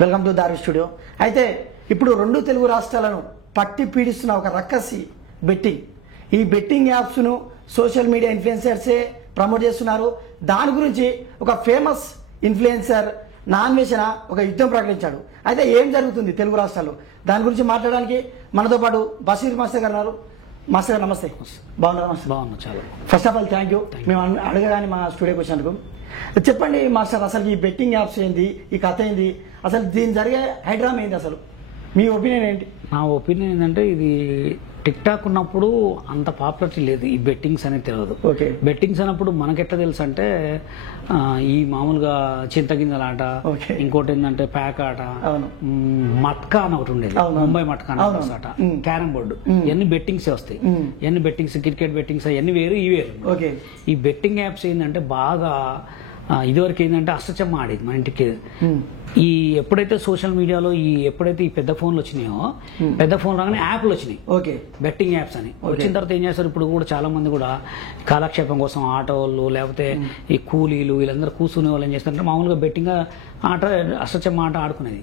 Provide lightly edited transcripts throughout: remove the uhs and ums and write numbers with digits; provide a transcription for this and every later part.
Welcome to దారి studio. అయితే ఇప్పుడు రెండు తెలుగు రాష్ట్రాలను పట్టి పీడిస్తున్న ఒక రక్కసి బెట్టింగ్. ఈ బెట్టింగ్ యాప్స్ను సోషల్ మీడియా ఇన్ఫ్లుయెన్సర్సే ప్రమోట్ చేస్తున్నారు. దాని గురించి ఒక ఫేమస్ ఇన్ఫ్లుయెన్సర్ నాన్వేషణ ఒక యుద్ధం ప్రకటించాడు. అయితే ఏం జరుగుతుంది తెలుగు రాష్ట్రాల్లో దాని గురించి మాట్లాడడానికి మనతో పాటు బషీర్ మాస్టర్ గారు ఉన్నారు. మాస్టర్ గారు నమస్తే. బాగున్నారా మాస్టర్? బాగున్నా చాలా. First of all thank you మేము అడగగానే మా స్టూడియోకి వచ్చినందుకు. చెప్పండి మాస్టర్, అసలు ఈ బెట్టింగ్ యాప్స్ ఏంది, ఈ కథ ఏంది, అసలు దీని జరిగే హైడ్రామా ఏంది, అసలు మీ ఒపీనియన్ ఏంటి? నా ఒపీనియన్ ఏంటంటే ఇది టిక్ టాక్ ఉన్నప్పుడు అంత పాపులారిటీ లేదు, ఈ బెట్టింగ్స్ అనేది తెలియదు. ఓకే. బెట్టింగ్స్ అన్నప్పుడు మనకెట్లా తెలుసు అంటే ఈ మామూలుగా చింతగింజల ఆట, ఇంకోటి ఏంటంటే ప్యాక్ ఆట, మట్కా అని ఒకటి ఉండేది, ముంబై మట్కా అని ఆట, క్యారమ్ బోర్డు, ఇవన్నీ బెట్టింగ్స్ వస్తాయి. ఇవన్నీ బెట్టింగ్స్, క్రికెట్ బెట్టింగ్స్ అవన్నీ వేరు, ఇవి వేరు. ఈ బెట్టింగ్ యాప్స్ ఏంటంటే బాగా ఇదివరకు ఏంటంటే అష్టచమ్మ ఆడేది మన ఇంటికి. ఈ ఎప్పుడైతే సోషల్ మీడియాలో ఎప్పుడైతే ఈ పెద్ద ఫోన్లు వచ్చినాయో, పెద్ద ఫోన్ రాగానే యాప్లు వచ్చినాయి. ఓకే, బెట్టింగ్ యాప్స్ అని వచ్చిన తర్వాత ఏం చేస్తారు, ఇప్పుడు కూడా చాలా మంది కూడా కాలక్షేపం కోసం ఆటో వాళ్ళు లేకపోతే ఈ కూలీలు వీళ్ళందరూ కూర్చునే వాళ్ళు ఏం చేస్తారంటే మామూలుగా బెట్టింగ్ ఆట, అష్టచమ్మ ఆట ఆడుకునేది.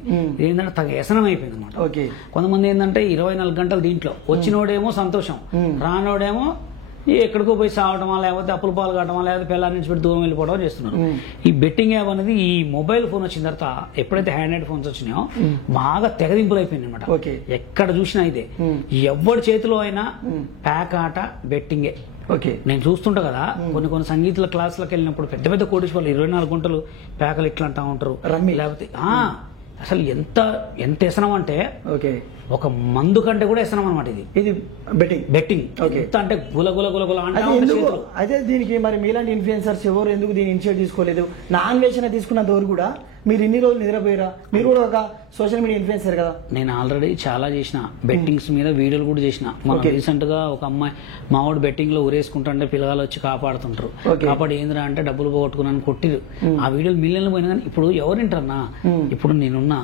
ఏంటంటే తగ్గ వ్యసనం అయిపోయింది అనమాట. కొంతమంది ఏంటంటే 24 గంటలు దీంట్లో, వచ్చినోడేమో సంతోషం, రానోడేమో ఎక్కడికో పోయి సావటమా లేకపోతే అప్పుల పాలు కావటమా లేకపోతే పిల్లల నుంచి పెట్టి దూరం వెళ్ళిపోవడం చేస్తున్నారు. ఈ బెట్టింగ్ యాప్ అనేది ఈ మొబైల్ ఫోన్ వచ్చిన తర్వాత, ఎప్పుడైతే హ్యాండ్ ఫోన్స్ వచ్చినాయో బాగా తెగదింపులు అయిపోయింది అనమాట. ఎక్కడ చూసినా ఇదే, ఎవరి చేతిలో అయినా ప్యాక్ ఆట, బెట్టింగే. ఓకే, నేను చూస్తుంటా కదా కొన్ని సంగీత క్లాసులకు వెళ్ళినప్పుడు పెద్ద పెద్ద కోటీశ్వర్లు 24 గంటలు ప్యాకలు ఇట్లా అంటా ఉంటారు. లేకపోతే అసలు ఎంత వ్యసనం అంటే ఒక మందు కంటే కూడా వ్యసనం అనమాట ఇది బెట్టింగ్. ఎంత అంటే గుల గుల గుల గుల అంటే. అయితే దీనికి మరి మీలాంటి ఇన్ఫ్లుయెన్సర్స్ ఎవరు ఎందుకు దీన్ని ఇనిషియేట్ తీసుకోలేదు? నాన్ వేషణ తీసుకున్నంత వరకు కూడా మీరు ఇన్ని రోజులు నిద్రపోయారా? మీరు కూడా ఒక సోషల్ మీడియా ఇన్ఫ్లుయెన్సర్ కదా. నేను ఆల్రెడీ చాలా చేసిన బెట్టింగ్స్ మీద వీడియోలు కూడా చేసిన. రీసెంట్ గా ఒక అమ్మాయి మావాడు బెట్టింగ్ లో ఊరేసుకుంటుంటే పిల్లగాలు వచ్చి కాపాడుతుంటారు. కాపాడు ఏంద్రా అంటే డబ్బులు పోగొట్టుకున్నాను కొట్టిరు. ఆ వీడియోలు మిలియన్లు పోయినా కానీ ఇప్పుడు ఎవరు వింటారన్నా? ఇప్పుడు నేనున్నా,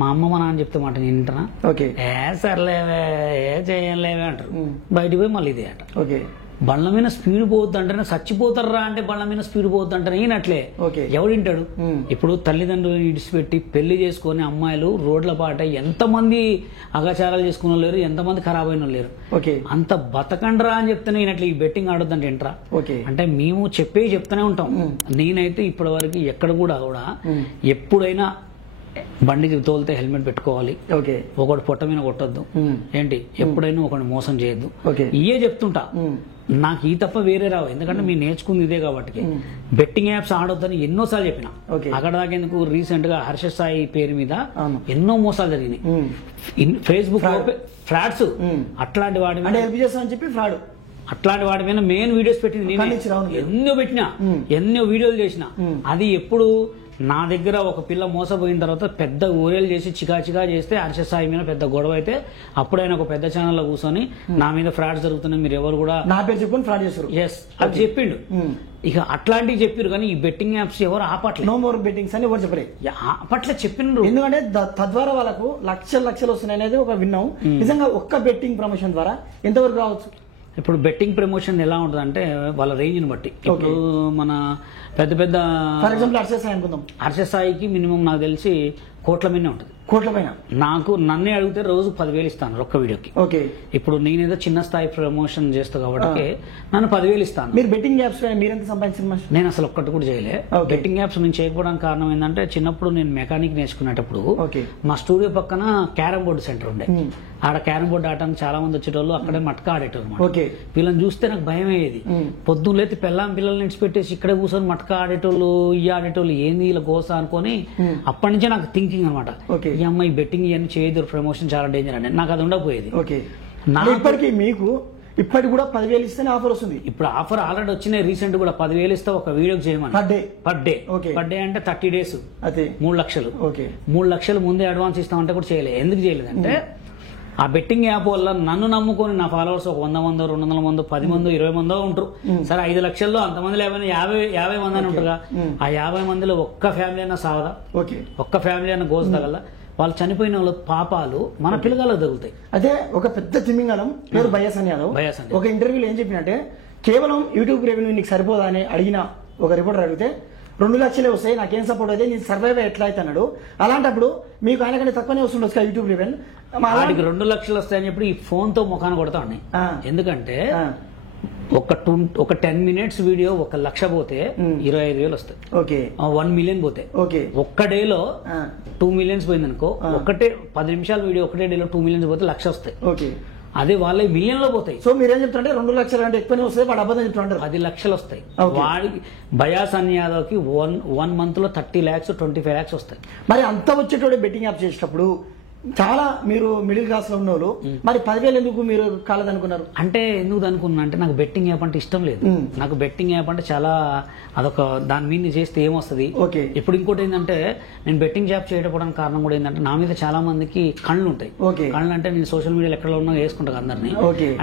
మా అమ్మ మా నాన్న చెప్తే మాట నేను వింటానా? సర్లేవే చేయలేవే అంటారు. బయటికి పోయి మళ్ళీ ఇదే అంట. బళ్ళ మీద స్పీడ్ పోతుంటేనే చచ్చిపోతారా అంటే బళ్ళ మీద స్పీడ్ పోతుంటే ఈయనట్లే ఎవడు వింటాడు? ఇప్పుడు తల్లిదండ్రులు ఇడిచిపెట్టి పెళ్లి చేసుకుని అమ్మాయిలు రోడ్ల పాట ఎంతమంది అగాచారాలు చేసుకున్న లేరు, ఎంతమంది ఖరాబ్ అయిన లేరు. అంత బతకండ్రా అని చెప్తేనే ఈయనట్లు ఈ బెట్టింగ్ ఆడొద్దంటే ఏంట్రా అంటే మేము చెప్తూనే ఉంటాం. నేనైతే ఇప్పటి వరకు ఎక్కడ కూడా ఎప్పుడైనా బండి తోలితే హెల్మెట్ పెట్టుకోవాలి, ఒకటి పొట్ట మీద కొట్టద్దు, ఏంటి ఎప్పుడైనా ఒకటి మోసం చేయొద్దు, ఇవే చెప్తుంటా. నాకు ఈ తప్ప వేరే రావు, ఎందుకంటే మీరు నేర్చుకుంది ఇదే కాబట్టి. బెట్టింగ్ యాప్స్ ఆడొద్దని ఎన్నోసార్లు చెప్పిన. అక్కడ దాకా ఎందుకు, రీసెంట్ గా హర్ష సాయి పేరు మీద ఎన్నో మోసాలు జరిగినాయి. ఫేస్బుక్ ఫ్రాడ్స్ అట్లాంటి వాటి మీద అట్లాంటి వాటి మీద మెయిన్ వీడియోస్ పెట్టింది ఎన్నో పెట్టినా, ఎన్నో వీడియోలు చేసిన. అది ఎప్పుడు నా దగ్గర ఒక పిల్ల మోసపోయిన తర్వాత పెద్ద ఊరేలు చేసి చికా చేస్తే హర్ష సాయి మీద పెద్ద గొడవ అయితే అప్పుడైనా ఒక పెద్ద ఛానల్లో కూర్చొని నా మీద ఫ్రాడ్స్ జరుగుతున్నాయి, మీరు ఎవరు కూడా నా పేరు చెప్పుకొని ఫ్రాడ్ చేస్తారు. ఎస్, అది చెప్పిండు. ఇక అట్లాంటివి చెప్పారు కానీ ఈ బెట్టింగ్ యాప్స్ ఎవరు ఆపట్లేదు. నో మోర్ బెట్టింగ్స్ అని ఎవరు చెప్పలే, ఆపట్లే చెప్పినారు. ఎందుకంటే తద్వారా వాళ్ళకు లక్షలు వస్తున్నాయి అనేది ఒక విన్నాం. నిజంగా ఒక్క బెట్టింగ్ ప్రమోషన్ ద్వారా ఎంతవరకు రావచ్చు? ఇప్పుడు బెట్టింగ్ ప్రమోషన్ ఎలా ఉంటుంది అంటే వాళ్ళ రేంజ్ని బట్టి. ఇప్పుడు మన పెద్ద ఫర్ ఎగ్జాంపుల్ హర్ష సాయికి మినిమం నాకు తెలిసి కోట్ల మీద ఉంటుంది. నన్నే అడిగితే రోజు 10,000 ఇస్తాను ఒక్క వీడియోకి. ఇప్పుడు నేనేదో చిన్న స్థాయి ప్రమోషన్ చేస్తా కాబట్టి నన్ను 10,000 ఇస్తాను. మీరు బెట్టింగ్ యాప్స్ మీరెంత సంపాదించారు? నేను అసలు ఒక్కటి కూడా చేయలే. బెట్టింగ్ యాప్స్ నేను చేయకపోవడానికి కారణం ఏంటంటే చిన్నప్పుడు నేను మెకానిక్ నేర్చుకునేటప్పుడు మా స్టూడియో పక్కన క్యారమ్ బోర్డు సెంటర్ ఉండే. ఆడ క్యారమ్ బోర్డు ఆడటానికి చాలా మంది వచ్చేటోళ్ళు, అక్కడే మట్కా ఆడేటోళ్ళు అనమాట. వీళ్ళని చూస్తే నాకు భయం అయ్యేది. పొద్దున్న లేతే పిల్లల్ని నిడిచిపెట్టేసి ఇక్కడే కూర్చొని మట్కా ఆడేటోళ్ళు, ఆడేటోళ్ళు ఏంది ఇలా గోస అనుకొని అప్పటి నుంచే నాకు థింకింగ్ అనమాట, ఈ అమ్మాయి బెట్టింగ్ ఇవన్నీ చేయదు, ప్రమోషన్ చాలా డేంజర్ అని. నాకు అది ఉండకపోయేది. ఇప్పటికి కూడా 10,000 ఇస్తేనే ఆఫర్ వస్తుంది. ఇప్పుడు ఆఫర్ ఆల్రెడీ వచ్చినాయి. రీసెంట్ కూడా 10,000 ఇస్తే ఒక వీడియోకి చేయమని పర్ డే అంటే 30 days 3 లక్షలు. 3 లక్షలు ముందే అడ్వాన్స్ ఇస్తామంటే కూడా చేయలేదు. ఎందుకు చేయలేదంటే ఆ బెట్టింగ్ యాప్ వల్ల నన్ను నమ్ముకొని నా ఫాలోవర్స్ ఒక 100 మందో 200 మందో 10 మందో 20 మందో ఉంటారు. సరే 5 లక్షల్లో అంతమంది లేవని 50 మంది అని ఉంటారుగా. ఆ 50 మందిలో ఒక్క ఫ్యామిలీ అయినా సావదా? ఒక్క ఫ్యామిలీ అయినా గోసదగల? వాళ్ళు చనిపోయిన వాళ్ళ పాపాలు మన పిల్లగాళ్ళకు తగులుతాయి. అదే ఒక పెద్ద తిమింగలం పేరు బయాసన్ యాదవ్ ఒక ఇంటర్వ్యూలో ఏం చెప్పినట్టే, కేవలం యూట్యూబ్ రెవెన్యూ నీకు సరిపోదా అని అడిగిన ఒక రిపోర్టర్ అడిగితే 2 లక్షలే వస్తాయి, నాకేం సపోర్ట్ అయితే నేను సర్వైవ్ ఎట్లా అయితే అన్నాడు. అలాంటప్పుడు మీకు ఆయన కంటే తక్కువనే వస్తుండొచ్చు కదా యూట్యూబ్ లెవెల్. వాడికి 2 లక్షలు వస్తాయని చెప్పి ఈ ఫోన్ తో ముఖాన్ని కొడతా ఉన్నాయి. ఎందుకంటే ఒక 10 minutes వీడియో 1 లక్ష పోతే 25,000 వస్తాయి. ఓకే. 1 million పోతే ఒక్క డేలో 2 millions పోయింది అనుకో, ఒకటే 10 నిమిషాల వీడియో ఒకటే డేలో 2 millions పోతే 1 లక్ష వస్తాయి. ఓకే. అదే వాళ్ళ మిలియన్ లో పోతాయి. సో మీరేం చెప్తారంటే 2 లక్షలు అంటే ఎక్కువనే వస్తాయి, వాడు అబద్ధం చెప్తుంటారు. 10 లక్షలు వస్తాయి. వాడికి బయాసన్ యాదవ్ కి 1 month లో 30 lakhs 25 lakhs వస్తాయి. మరి అంత వచ్చేటోడే బెట్టింగ్ యాప్ చేసేటప్పుడు చాలా మీరు మిడిల్ క్లాస్ లో ఉన్నోళ్ళు మరి 10,000 ఎందుకు మీరు కాలేదనుకున్నారు? అంటే ఎందుకు అనుకున్నా అంటే నాకు బెట్టింగ్ యాప్ అంటే ఇష్టం లేదు. నాకు బెట్టింగ్ యాప్ అంటే చాలా అదొక దాని మీద చేస్తే ఏమొస్తుంది. ఇప్పుడు ఇంకోటి ఏంటంటే నేను బెట్టింగ్ యాప్ చేయకపోవడానికి కారణం కూడా ఏంటంటే నా మీద చాలా మందికి కళ్ళు ఉంటాయి. కళ్ళు అంటే నేను సోషల్ మీడియాలో ఎక్కడ ఉన్నా వేసుకుంటాను అందరినీ.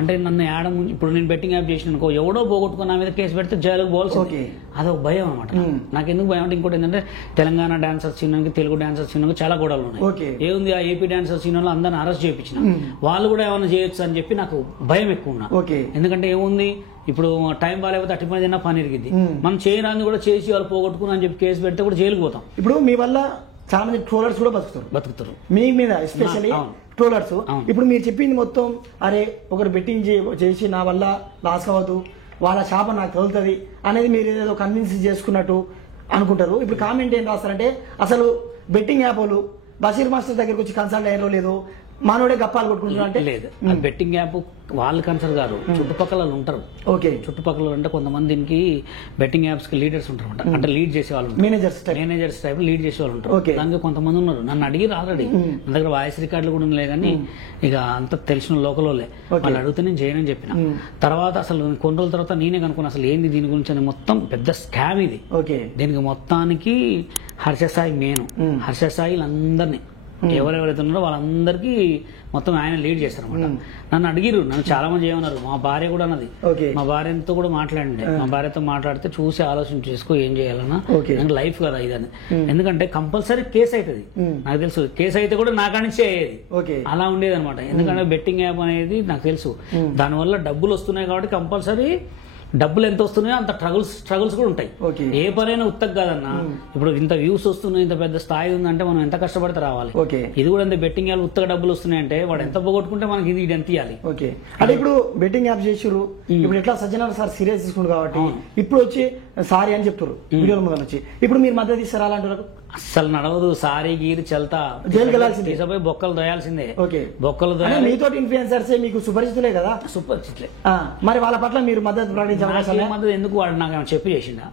అంటే నన్ను యాడ్ ఇప్పుడు నేను బెట్టింగ్ యాప్ చేసిన అనుకో, ఎవడో పోగొట్టుకుని నా మీద కేసు పెడితే జైలుకు పోవాల్సి, అదొక భయం అనమాట. నాకు ఎందుకు భయం అంటే ఇంకోటి ఏంటంటే తెలంగాణ డాన్సర్స్ చిన్నకి తెలుగు డాన్సర్స్ చిన్నకి చాలా గొడవలు ఉన్నాయి. ఏముంది ఆ ఏపీ డాన్సర్స్ చిన్న అందరిని అరెస్ట్ చేయించిన, వాళ్ళు కూడా ఏమైనా చేయొచ్చు అని చెప్పి నాకు భయం ఎక్కువ ఉన్నా. ఎందుకంటే ఏముంది ఇప్పుడు టైం బాగాలేకపోతే అట్టి పని తిన్నా పని ఇరిగిద్ది, మనం చేయరాన్ని కూడా చేసి వాళ్ళు పోగొట్టుకుని అని చెప్పి కేసు పెడితే కూడా జైలుకు పోతాం. ఇప్పుడు మీ వల్ల చాలా మంది ట్రోలర్స్ కూడా బతుకుతారు మీ మీద, ఎస్పెషల్లీ ట్రోలర్స్. ఇప్పుడు మీరు చెప్పింది మొత్తం అరే ఒకరు బెట్టింగ్ చేసి నా వల్ల లాస్ అవ్వదు, వాళ్ళ శాప నాకు తగులుతుంది అనేది మీరు ఏదో కన్విన్స్ చేసుకున్నట్టు అనుకుంటారు. ఇప్పుడు కామెంట్ ఏం రాస్తారంటే అసలు బెట్టింగ్ యాప్ వాళ్ళు బషీర్ మాస్టర్ దగ్గరకు వచ్చి కన్సల్ట్ అయ్యారో లేదు, మనోడే గప్పాలు కొట్టుకుంటున్నారు అంటే లేదు. బెట్టింగ్ యాప్ వాళ్ళు కన్సల్ట్ గారు చుట్టుపక్కల ఉంటారు. ఓకే. చుట్టుపక్కల అంటే కొంతమంది దీనికి బెట్టింగ్ యాప్స్ కి లీడర్స్ ఉంటారు, అంటే లీడ్ చేసే వాళ్ళు, మేనేజర్స్ టైప్ లీడ్ చేసే వాళ్ళు ఉంటారు. దానికి కొంతమంది ఉన్నారు. నన్ను అడిగి ఆల్రెడీ నా దగ్గర వాయిస్ రికార్డులు కూడా ఉన్నాయి, కానీ ఇక అంత తెలిసిన లోకల్ వాళ్ళే వాళ్ళు అడిగితే నేను చేయనని చెప్పిన. తర్వాత అసలు కొన్ని రోజుల తర్వాత నేనే కనుక్కున్నా అసలు ఏంది దీని గురించి అని. మొత్తం పెద్ద స్కామ్ ఇది. దీనికి మొత్తానికి హర్షసాయి మెయిన్. హర్షసాయి అందరినీ ఎవరెవరైతే ఉన్నారో వాళ్ళందరికీ మొత్తం ఆయన లీడ్ చేస్తారు అనమాట. నన్ను అడిగిరు, నన్ను చాలా మంది ఏమన్నారు, మా భార్య కూడా అన్నది, మా భార్యతో కూడా మాట్లాడండి. మా భార్యతో మాట్లాడితే చూసి ఆలోచన చేసుకో ఏం చేయాలన్నా, లైఫ్ కదా ఇదని. ఎందుకంటే కంపల్సరీ కేసు అవుతుంది, నాకు తెలుసు. కేసు అయితే కూడా నాకానించే అయ్యేది, అలా ఉండేది అనమాట. ఎందుకంటే బెట్టింగ్ యాప్ అనేది నాకు తెలుసు, దానివల్ల డబ్బులు వస్తున్నాయి కాబట్టి కంపల్సరీ డబ్బులు ఎంత వస్తున్నాయో అంత స్ట్రగుల్స్ కూడా ఉంటాయి. ఏ పనైనా ఉత్తగ కాదన్నా. ఇప్పుడు ఇంత వ్యూస్ వస్తున్నాయి, ఇంత పెద్ద స్థాయి ఉందంటే మనం ఎంత కష్టపడితే రావాలి. ఇది కూడా అంతే. బెట్టింగ్ యాప్ ఉత్తగ డబ్బులు వస్తున్నాయంటే వాడు ఎంత పోగొట్టుకుంటే మనకి ఇది ఎంత ఇవ్వాలి. అంటే ఇప్పుడు బెట్టింగ్ యాప్ చేసారు, ఇప్పుడు ఎట్లా సజ్జనార్ సార్ సీరియస్ తీసుకుంటారు కాబట్టి ఇప్పుడు వచ్చి సారీ అని చెప్తారు వీడియోల ముందు వచ్చి. ఇప్పుడు మీరు మద్దతు ఇస్తారా అలాంటి? అస్సలు నడవదు. సారీ గీరి చల్తా జైలుకి వెళ్ళాల్సిందే, తీసుకుపోయి బొక్కలు దోయాల్సిందే. బొక్కలు మీతో ఇన్ఫ్లుయెన్సర్స్ మీకు సుపరిచితులే కదా? సుపరిచితులే. మరి వాళ్ళ పట్ల మీరు మద్దతు ప్రకటించాలి. మద్దతు ఎందుకు? వాడు నాకు చెప్పి చేసిండా?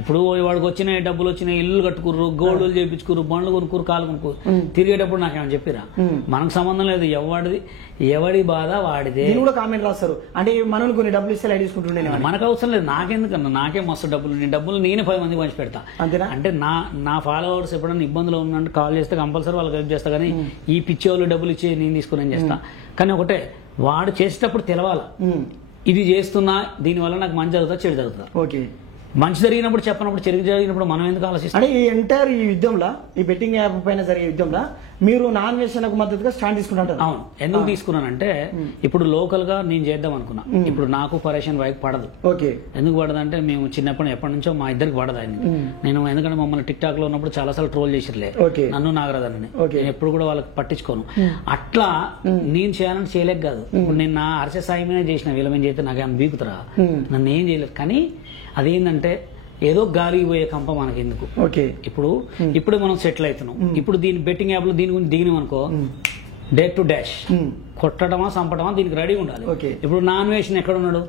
ఇప్పుడు వాడికి వచ్చిన డబ్బులు వచ్చినాయి, ఇల్లు కట్టుకుర్రు, గోల్డ్లు చేయించుకుర్రు, బండ్లు కొనుక్కురు, కాలు కొనుక్కు తిరిగేటప్పుడు నాకేమైనా చెప్పిరా? మనకు సంబంధం లేదు. ఎవడి బాధ వాడిదే. కూడా కామెంట్ రాస్తారు అంటే మనం కొన్ని డబ్బులు ఇస్తే తీసుకుంటుండే. మనకు అవసరం లేదు, నాకెందుకన్నా, నాకే మస్తు డబ్బులు. నేను డబ్బులు నేనే 10 మందికి పంచి పెడతా. అంతేనా? అంటే నా ఫాలోవర్స్ ఎప్పుడైనా ఇబ్బందులు ఉన్నట్టు కాల్ చేస్తే కంపల్సరీ వాళ్ళకి హెల్ప్ చేస్తా, కానీ ఈ పిచ్చి వాళ్ళు డబ్బులు ఇచ్చి నేను తీసుకుని చేస్తా. కానీ ఒకటే, వాడు చేసేటప్పుడు తెలవాలా ఇది చేస్తున్నా, దీనివల్ల నాకు మంచి జరుగుతా చెడు జరుగుతా. మంచి జరిగినప్పుడు చెప్పినప్పుడు, చెడు జరిగినప్పుడు మనం ఎందుకు ఆలోచిస్తాం? అంటే ఈ ఎంటైర్ ఈ యుద్ధంలో, ఈ బెట్టింగ్ యాప్ పైన జరిగే యుద్ధంలో మీరు నాన్ వేషన్లకు మద్దతుగా స్టాండ్ తీసుకుంటారు. అవును. ఎందుకు తీసుకున్నానంటే ఇప్పుడు లోకల్ గా నేను చేద్దాం అనుకున్నా. ఇప్పుడు నాకు పరేషన్ వైపు పడదు. ఎందుకు పడదంటే మేము చిన్నప్పుడు ఎప్పటి నుంచో మా ఇద్దరికి పడదు ఆయన. నేను ఎందుకంటే మమ్మల్ని టిక్ టాక్ లో ఉన్నప్పుడు చాలా సార్లు ట్రోల్ చేసిర్లే, నన్ను నాగరాజని. నేను ఎప్పుడు కూడా వాళ్ళకి పట్టించుకోను. అట్లా నేను చేయాలని చేయలేక కాదు. ఇప్పుడు నేను నా హర్ష సాయి మీద చేసిన వీళ్ళ మీద చేస్తే నాకేమైనా బీకుతారా? నన్ను ఏం చేయలేదు. కానీ అదేంటంటే ఏదో గాలికి పోయే కంప మనకి ఎందుకు? ఇప్పుడు మనం సెటిల్ అవుతున్నాం. ఇప్పుడు దీని బెట్టింగ్ యాప్ లో దీని గురించి దిగినాం అనుకో, డే టు డాష్, కొట్టడమా చంపడమా దీనికి రెడీ ఉండాలి. ఇప్పుడు నాన్ వేషన్ ఎక్కడ ఉన్నాడు?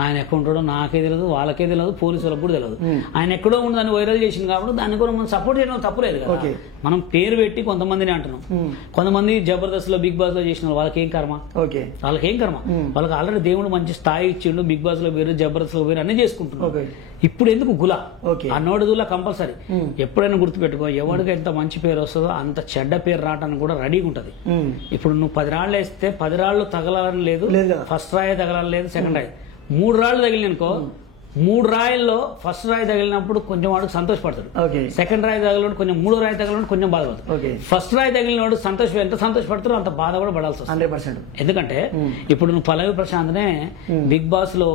ఆయన ఎక్కడ ఉంటాడో నాకే తెలియదు, వాళ్ళకే తెలియదు, పోలీసు వాళ్ళకి కూడా తెలియదు. ఆయన ఎక్కడో ఉండి దాన్ని వైరల్ చేసింది కాబట్టి దాన్ని కూడా మనం సపోర్ట్ చేయడం తప్పులేదు కదా. మనం పేరు పెట్టి కొంతమందిని అంటున్నాం. కొంతమంది జబర్దస్త్ లో, బిగ్ బాస్ లో చేసిన వాళ్ళకి ఏం కర్మ? వాళ్ళకేం కర్మ? వాళ్ళకి ఆల్రెడీ దేవుడు మంచి స్థాయి ఇచ్చిండు. బిగ్ బాస్ లో పేరు, జబర్దస్త్ లో పేరు అన్ని చేసుకుంటున్నారు. ఇప్పుడు ఎందుకు గులా? ఆ నోడుగులా కంపల్సరీ. ఎప్పుడైనా గుర్తుపెట్టుకో, ఎవరికి ఎంత మంచి పేరు వస్తుందో అంత చెడ్డ పేరు రావడానికి కూడా రెడీగా ఉంటది. ఇప్పుడు నువ్వు 10 రాళ్ళు వేస్తే 10 రాళ్ళు తగలాలని లేదు, ఫస్ట్ రాయే తగలాలని లేదు, సెకండ్ రాయి 3 రాళ్ళు తగిలిననుకో 3 రాయిల్లో ఫస్ట్ రాయి తగిలినప్పుడు కొంచెం వాడు సంతోషపడతాడు, ఓకే, సెకండ్ రాయి తగిలినప్పుడు కొంచెం, 3వ రాయి తగిలినప్పుడు కొంచెం బాధపడతాడు. ఓకే, ఫస్ట్ రాయి తగిలినవాడు ఎంత సంతోషపడతారో అంత బాధ కూడా పడాల్సి వస్తుంది 100%. ఎందుకంటే ఇప్పుడు నువ్వు పల్లవి ప్రశాంత్నే బిగ్ బాస్ లో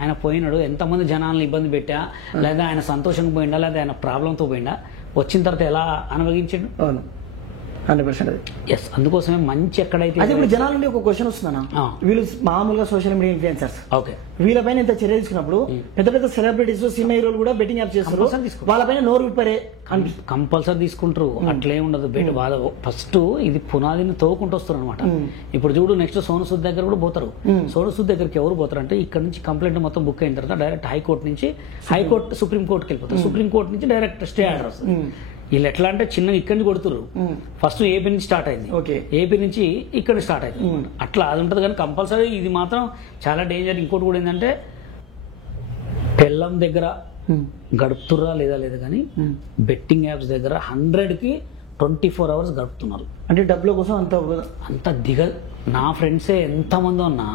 ఆయన పోయినాడు, ఎంతమంది జనాలను ఇబ్బంది పెట్టా, లేదా ఆయన సంతోషంగా పోయిండా, లేదా ఆయన ప్రాబ్లంతో పోయిండా, వచ్చిన తర్వాత ఎలా అనుభవించాడు? అవును, 100%. ఎస్, అందుకోసమే మంచి ఎక్కడైతే అదే ఇప్పుడు జనాల నుండి ఒక క్వశ్చన్ వస్తుందన్నా, వీళ్ళు మామూలుగా సోషల్ మీడియా ఇన్ఫ్లుయెన్సర్స్, ఓకే, వీళ్ళపైన ఇంత చర్య తీసుకున్నప్పుడు పెద్ద పెద్ద సెలబ్రిటీస్, సినిమా హీరోలు కూడా బెట్టింగ్ యాప్ చేస్తారు, వాళ్ళపైన నోరు విప్పరే కంపల్సరీ తీసుకుంటారు. అట్లే ఉండదు, వాళ్ళ ఫస్ట్ ఇది పునాదిని తోకుంటూ వస్తారు అనమాట. ఇప్పుడు చూడు, నెక్స్ట్ సోను సూద్ దగ్గర కూడా పోతారు. సోను సూద్ దగ్గరికి ఎవరు పోతారు అంటే, ఇక్కడ నుంచి కంప్లైంట్ మొత్తం బుక్ అయిన తర్వాత డైరెక్ట్ హైకోర్టు నుంచి, హైకోర్టు సుప్రీంకోర్టుకి వెళ్ళిపోతారు, సుప్రీంకోర్టు నుంచి డైరెక్ట్ స్టే ఆర్డర్ వస్తుంది. వీళ్ళు ఎట్లా అంటే చిన్నగా ఇక్కడి నుంచి కొడుతున్నారు, ఫస్ట్ ఏపీ నుంచి స్టార్ట్ అయింది, ఏపీ నుంచి ఇక్కడ స్టార్ట్ అయింది, అట్లా అది ఉంటుంది. కానీ కంపల్సరీ ఇది మాత్రం చాలా డేంజర్. ఇంకోటి కూడా ఏంటంటే, పెళ్ళం దగ్గర గడుపుతుర్రా లేదా కానీ బెట్టింగ్ యాప్స్ దగ్గర 100కి 24 hours గడుపుతున్నారు. అంటే డబ్బుల కోసం అంత నా ఫ్రెండ్సే ఎంతమంది ఉన్నా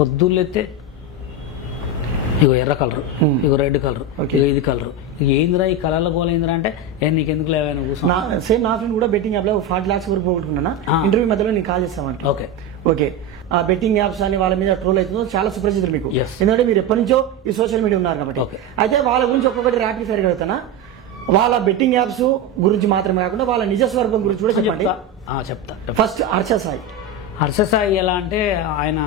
పొద్దున్నెత్తే ఇగో ఎర్ర కలర్, ఇగో రెడ్ కలర్, ఇగో ఇది కలర్, ఏందిరా ఈ కలర్ల గోల ఏందిరా అంటే, నీకు ఎందుకు లేవా కూర్చో. సేమ్ నా ఫ్రెండ్ కూడా బెట్టింగ్ యాప్ లో 40 lakhs వరకు పోగొట్టుకున్నా. ఇంటర్వ్యూ మధ్యలో నేను కాల్ చేస్తామంట. ఓకే, ఓకే, ఆ బెట్టింగ్ యాప్స్ అని వాళ్ళ మీద ట్రోల్ అవుతుందో చాలా సుప్రసిద్ధులు మీకు, ఎందుకంటే మీరు ఎప్పటి నుంచో ఈ సోషల్ మీడియా ఉన్నారు కాబట్టి. అయితే వాళ్ళ గురించి ఒక్కొక్కటి ర్యాపిడ్ ఫైర్ అడుగుతానా, వాళ్ళ బెట్టింగ్ యాప్స్ గురించి మాత్రమే కాకుండా వాళ్ళ నిజ స్వరూపం గురించి కూడా చెప్పండి. చెప్తా. ఫస్ట్ హర్ష సాయి. హర్ష సాయి ఎలా అంటే, ఆయన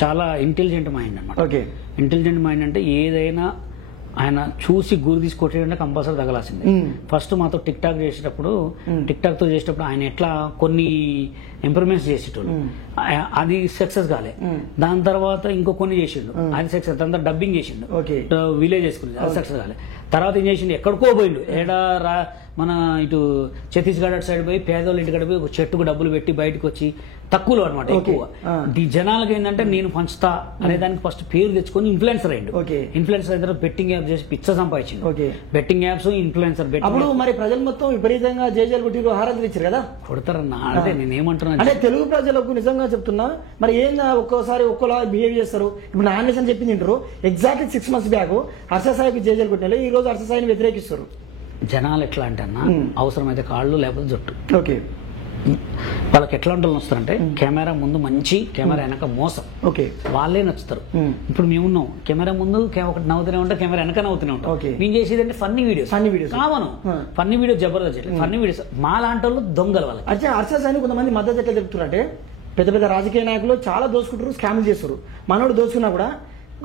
చాలా ఇంటెలిజెంట్ మైండ్ అనమాట. ఓకే, ఇంటెలిజెంట్ మైండ్ అంటే ఏదైనా ఆయన చూసి గురి తీసుకొట్టేటంటే కంపల్సరీ తగలాల్సిందే. ఫస్ట్ మాతో టిక్ టాక్ చేసేటప్పుడు, ఆయన ఎట్లా కొన్ని ఇంప్రూవ్మెంట్స్ చేసేటోళ్ళు, అది సక్సెస్ కాలే. దాని తర్వాత ఇంకో కొన్ని చేసిండు, అది సక్సెస్. దాని తర్వాత డబ్బింగ్ చేసిండు, విలేజ్ చేసుకుని, అది సక్సెస్ కాలే. తర్వాత ఏం చేసిండు, ఎక్కడికో పోయిండు, మన ఇటు ఛత్తీస్గఢ్ అటు సైడ్ పోయి పేదోళ్ళ ఇంటికాడ పోయి ఒక చెట్టుకు డబ్బులు పెట్టి బయటకు వచ్చి తక్కువలో అనమాట. ఎక్కువ ఈ జనాలకి ఏంటంటే నేను పంచుతా అనే దానికి ఫస్ట్ పేరు తెచ్చుకొని ఇన్ఫ్లుయెన్సర్ అయ్యిండు. ఇన్ఫ్లుయెన్సర్ అయితే బెట్టింగ్ యాప్ చేసి పిచ్చ సంపాదించిండు. Betting apps, influencer. అప్పుడు మరి ప్రజలు మొత్తం విపరీతంగా జేజేలు కొట్టి హారతులు ఇచ్చారు కదా, కొడతారన్నా. అంటే నేనేమంటున్నా అంటే తెలుగు ప్రజలకు నిజంగా చెప్తున్నా, మరి ఏం ఒక్కోసారి ఒక్కోలా బిహేవ్ చేస్తారు. ఇప్పుడు నా అన్వేషణ చెప్పింది తింటారు, ఎగ్జాక్ట్లీ 6 months బ్యాక్ హర్ష సాయికి జేజేలు కొట్టిన ఈ రోజు హర్ష సాయిని వ్యతిరేకిస్తారు. జనాలు ఎట్లా అంటే అన్న, అవసరమైతే కాళ్ళు లేకపోతే జుట్టు. ఓకే, వాళ్ళకి ఎట్లా ఉండాలని వస్తారంటే, కెమెరా ముందు మంచి, కెమెరా వెనక మోసం. ఓకే, వాళ్ళే నచ్చుతారు. ఇప్పుడు మేము ఉన్నాం, కెమెరా ముందు ఒకటి నవ్వుతూనే ఉంటాం, కెమెరా వెనక నవ్వుతూనే ఉంటాం. మేము చేసేది అంటే ఫన్నీ వీడియోస్ కావను, funny video Jabardasth, funny videos. మా లాంటి వాళ్ళు దొంగలు వాళ్ళకి. అంటే హర్ష సాయిని కొంతమంది మద్దతు ఎట్లా చెప్తున్నారు అంటే, పెద్ద పెద్ద రాజకీయ నాయకులు చాలా దోసుకుంటారు, స్కామ్లు చేస్తారు. మనోడు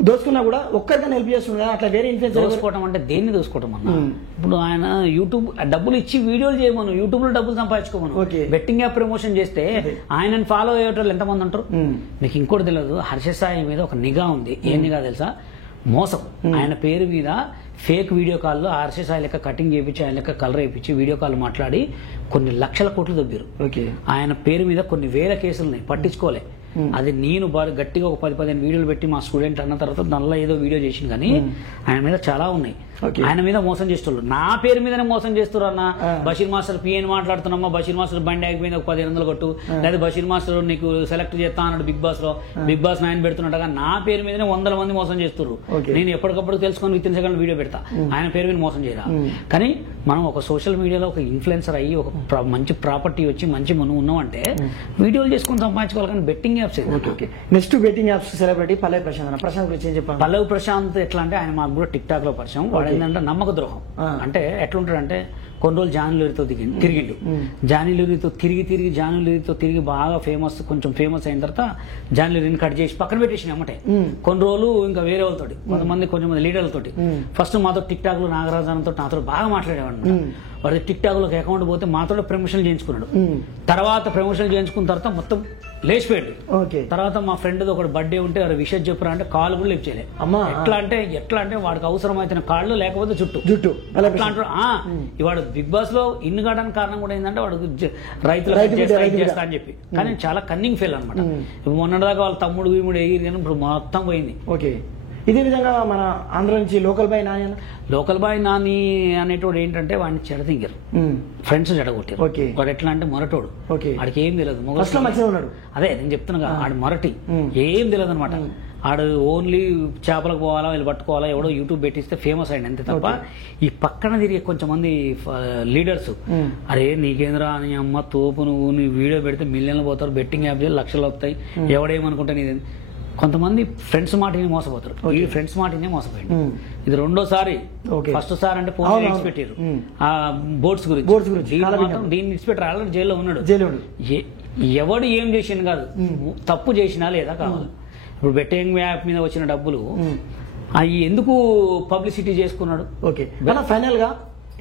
దోచుకున్నా కూడా ఒక్కరికైనా హెల్ప్ చేస్తుంది కదా, అట్లా వేరే ఇన్ఫ్లుయెన్స్. దోసుకోవడం అంటే దేన్ని దోసుకోవడం అన్న? ఇప్పుడు ఆయన యూట్యూబ్ డబ్బులు ఇచ్చి వీడియోలు చేయమను, యూట్యూబ్ లో డబ్బులు సంపాదించుకోమను. బెట్టింగ్ యాప్ ప్రమోషన్ చేస్తే ఆయనని ఫాలో అయ్యేటోళ్ళు ఎంతమంది అంటారు? మీకు ఇంకోటి తెలియదు, హర్ష సాయి మీద ఒక నిఘా ఉంది. ఏ నిఘా తెలుసా? మోసం. ఆయన పేరు మీద ఫేక్ వీడియో కాల్లో హర్ష సాయి లెక్క కటింగ్ చేయించి, ఆయన లెక్క కలర్ వేయించి వీడియో కాల్ మాట్లాడి కొన్ని లక్షల కోట్లు దొబ్బిరు. ఆయన పేరు మీద కొన్ని వేల కేసులున్నాయి, పట్టించుకోలే. అది నేను గట్టిగా ఒక 10-15 వీడియోలు పెట్టి మా స్టూడెంట్ అన్న తర్వాత దానిలో ఏదో వీడియో చేసింది, కానీ ఆయన మీద చాలా ఉన్నాయి. ఆయన మీద మోసం చేసేవాళ్ళు నా పేరు మీదనే మోసం చేస్తారు అన్న. బషీర్ మాస్టర్ పిఎన్ మాట్లాడుతున్నామా, బషీర్ మాస్టర్ బండి ఆగిపోయింది, ఒక 1500 కొట్టు, లేదా బషీర్ మాస్టర్ నీకు సెలెక్ట్ చేస్తా అన్నాడు బిగ్ బాస్ లో, బిగ్ బాస్ 9 పెడుతున్నట్టుగా నా పేరు మీదనే 100 మంది మోసం చేస్తారు. నేను ఎప్పటికప్పుడు తెలుసుకొని విత్ ఇన్ సెకండ్ వీడియో పెడతా, ఆయన పేరు మీద మోసం చేయరా. కానీ మనం ఒక సోషల్ మీడియాలో ఒక ఇన్ఫ్లుయెన్సర్ అయ్యి ఒక మంచి ప్రాపర్టీ వచ్చి మంచి మనం ఉన్నామంటే వీడియోలు చేసుకొని సంపాదించుకోవాలి. కానీ betting apps next betting apps celebrity Pallavi Prashanth. Prashanth గురించి ఏం చెప్పాలి? పల్లవి ప్రశాంత్ ఎట్లా అంటే, ఆయన మాకు కూడా టిక్ టాక్ లో పరిచయం. వాడు ఏంటంటే నమ్మక ద్రోహం. అంటే ఎట్లుంటాడంటే, కొన్ని రోజులు జాన్లూరితో తిరిగిండు. జాన్లూరితో తిరిగి బాగా కొంచెం ఫేమస్ అయిన తర్వాత జాన్లూరిని కట్ చేసి పక్కన పెట్టేసి అమ్మటే కొన్ని రోజులు ఇంకా వేరే వాళ్ళతో, కొంచెం మంది లీడర్లతోటి. ఫస్ట్ మాతో టిక్ టాక్ లో నాగరాజన్తో నాతో బాగా మాట్లాడేవాడు. వాడి టిక్ టాక్ లో అకౌంట్ పోతే మాతో ప్రమోషన్ చేయించుకున్నాడు. తర్వాత ప్రమోషన్ చేయించుకున్న తర్వాత మొత్తం లేచిపోయాడు. తర్వాత మా ఫ్రెండ్ ఒకటి బర్త్డే ఉంటే విషయం చెప్పరా అంటే కాళ్ళు కూడా లేపు చేయలేదు. ఎట్లా అంటే వాడికి అవసరమైతే కాళ్ళు లేకపోతే జుట్టు అట్లా అంటాడు. వాడు బిగ్ బాస్ లో ఇన్ని కావడానికి కారణం కూడా ఏంటంటే వాడు రైతులు చేస్తా అని చెప్పి. కానీ చాలా కన్నింగ్ ఫెయిల్ అనమాట. ఇప్పుడు మొన్నటిదాకా వాళ్ళ తమ్ముడు ఎగిరి కానీ ఇప్పుడు మొత్తం పోయింది. ఓకే, ఇదే విధంగా మన ఆంధ్ర నుంచి లోకల్ బాయ్ నాని అనేటోడు ఏంటంటే వాడిని చెడతింగారు, ఫ్రెండ్స్ చెడగొట్టారు. వాడు ఎట్లా అంటే మొరటోడు, వాడికి ఏం తెలియదు. అదే నేను చెప్తున్నా, ఆడు మొరటి, ఏం తెలియదు అనమాట. ఆడు ఓన్లీ చేపలకు పోవాలా వీళ్ళు పట్టుకోవాలా ఎవడో యూట్యూబ్ పెట్టిస్తే ఫేమస్ అయ్యండి అంతే తప్ప ఈ పక్కన తిరిగే కొంచెం మంది లీడర్స్ అరే నీకేంద్రా అని అమ్మ తోపు నువ్వు నీ వీడియో పెడితే మిలియన్లు పోతారు, బెట్టింగ్ యాప్ చేసి లక్షలు వస్తాయి, ఎవడేమనుకుంటా నీది. కొంతమంది ఫ్రెండ్స్ మాటని మోసపోతారు, ఈ ఫ్రెండ్స్ మాటనే మోసపోయింది. ఇది రెండోసారి. ఫస్ట్ సారి అంటే ఫోన్ ఇచ్చిపెట్టారు ఆ బోట్స్ గురించి, దీన్ని ఇచ్చిపెట్టారు. ఆల్రెడీ జైల్లో ఉన్నాడు. ఎవడు ఏం చేసింది కాదు, తప్పు చేసినా లేదా కావాలి. ఇప్పుడు బెట్టింగ్ యాప్ మీద వచ్చిన డబ్బులు అవి ఎందుకు పబ్లిసిటీ చేసుకున్నాడు. ఓకే, ఫైనల్ గా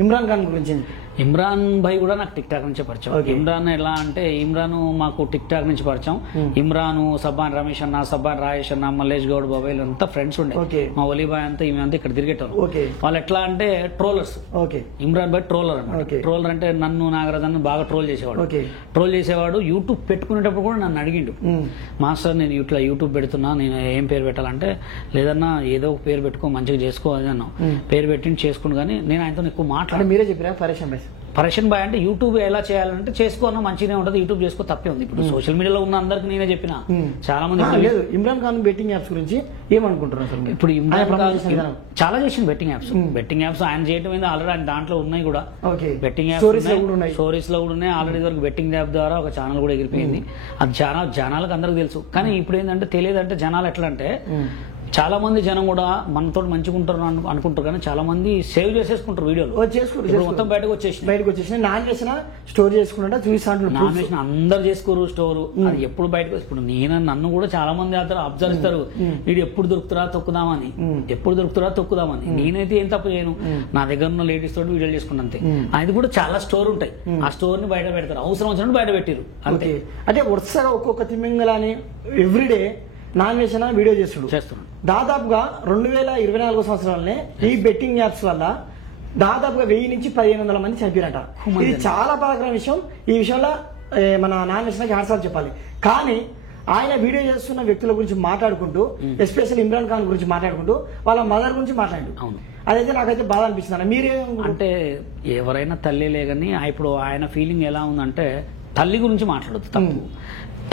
ఇమ్రాన్ ఖాన్ గురించి. ఇమ్రాన్ భాయ్ కూడా నాకు టిక్ టాక్ నుంచి పరిచయం. ఇమ్రాన్ ఎలా అంటే ఇమ్రాన్ మాకు టిక్ టాక్ నుంచి పరిచయం. ఇమ్రాన్, సబ్బాన్ రమేష్ అన్న, సబ్బాన్ రాయేష్ అన్న, మల్లేష్ గౌడ్ బాబాయ్ అంతా ఫ్రెండ్స్ ఉండే. మా ఒలీబాయ్ అంతా ఈమె అంతా ఇక్కడ తిరిగేటోళ్ళు. వాళ్ళు ఎట్లా అంటే ట్రోలర్స్. ఇమ్రాన్ భాయ్ ట్రోలర్ అన్నమాట. ట్రోలర్ అంటే నన్ను నాగరాజన్ బాగా ట్రోల్ చేసేవాడు. యూట్యూబ్ పెట్టుకునేటప్పుడు కూడా నన్ను అడిగిండు, మాస్టర్ నేను ఇట్లా యూట్యూబ్ పెడుతున్నా, నేను ఏం పేరు పెట్టాలంటే లేదన్నా ఏదో ఒక పేరు పెట్టుకో, మంచిగా చేసుకో అని అన్నాం. పేరు పెట్టి చేసుకుని కానీ నేను ఆయనతో ఎక్కువ మాట్లాడి. మీరే చెప్పారా పరేషన్ భాయ్ అంటే యూట్యూబ్ ఎలా చేయాలంటే చేసుకోనా మంచిగానే ఉంటుంది, యూట్యూబ్ చేసుకో తప్పే ఉంది. ఇప్పుడు సోషల్ మీడియాలో ఉన్న అందరికి నేనే చెప్పిన. చాలా మంది లేదు ఇమ్రాన్ ఖాన్ బెట్టింగ్ యాప్స్ గురించి ఏమనుకుంటున్నారు. ఇప్పుడు చాలా చేసింది బెట్టింగ్ యాప్స్ ఆయన చేయడం ఆల్రెడీ ఆయన దాంట్లో ఉన్నాయి కూడా. బెట్టింగ్ యాప్స్ స్టోరీస్ లో కూడా ఉన్నాయి. ఆల్రెడీ వరకు బెట్టింగ్ యాప్ ద్వారా ఒక ఛానల్ కూడా ఎగిరిపోయింది. అది చాలా జనాలకు అందరికి తెలుసు. కానీ ఇప్పుడు ఏంటంటే తెలియదంటే జనాలు ఎట్లా అంటే చాలా మంది జనం కూడా మనతో మంచిగా ఉంటారు అనుకుంటారు, కానీ చాలా మంది సేవ్ చేసేసుకుంటారు వీడియోలు. మొత్తం బయటకు వచ్చేసి నాన్ వేసిన స్టోర్ చేసుకుంటా చూసాను. నాన్ వేసిన అందరు చేసుకోరు స్టోర్. అది ఎప్పుడు బయటకు ఇప్పుడు నన్ను కూడా చాలా మంది అబ్జర్వ్ ఇస్తారు, వీడు ఎప్పుడు దొరుకుతురా తొక్కుదామని. నేనైతే ఏం తప్పు చేయను, నా దగ్గర ఉన్న లేడీస్ తోటి వీడియోలు చేసుకుంటా అంతే. అది కూడా చాలా స్టోర్ ఉంటాయి, ఆ స్టోర్ ని బయట పెడతారు, అవసరం వచ్చినట్టు బయట పెట్టారు అంతే. అంటే వరుసగా ఒక్కొక్క తిమ్మింగలని ఎవ్రీడే నాన్ వేసిన వీడియో చేస్తున్నాడు. దాదాపుగా 2024 సంవత్సరాలనే ఈ బెట్టింగ్ యాప్స్ వల్ల దాదాపుగా 1000 నుంచి 1500 మంది చనిపోయారట. ఇది చాలా బాధాకరమైన విషయం. ఈ విషయంలో మన నాన్ వేసినకి హ్యాట్స్ ఆఫ్ చెప్పాలి. కానీ ఆయన వీడియో చేస్తున్న వ్యక్తుల గురించి మాట్లాడుకుంటూ, ఎస్పెషల్ ఇమ్రాన్ ఖాన్ గురించి మాట్లాడుకుంటూ, వాళ్ళ మదర్ గురించి మాట్లాడు. అదైతే నాకైతే బాధ అనిపిస్తుంది. మీరే అంటే ఎవరైనా తల్లిలే కానీ ఇప్పుడు ఆయన ఫీలింగ్ ఎలా ఉందంటే తల్లి గురించి మాట్లాడదు తప్పు.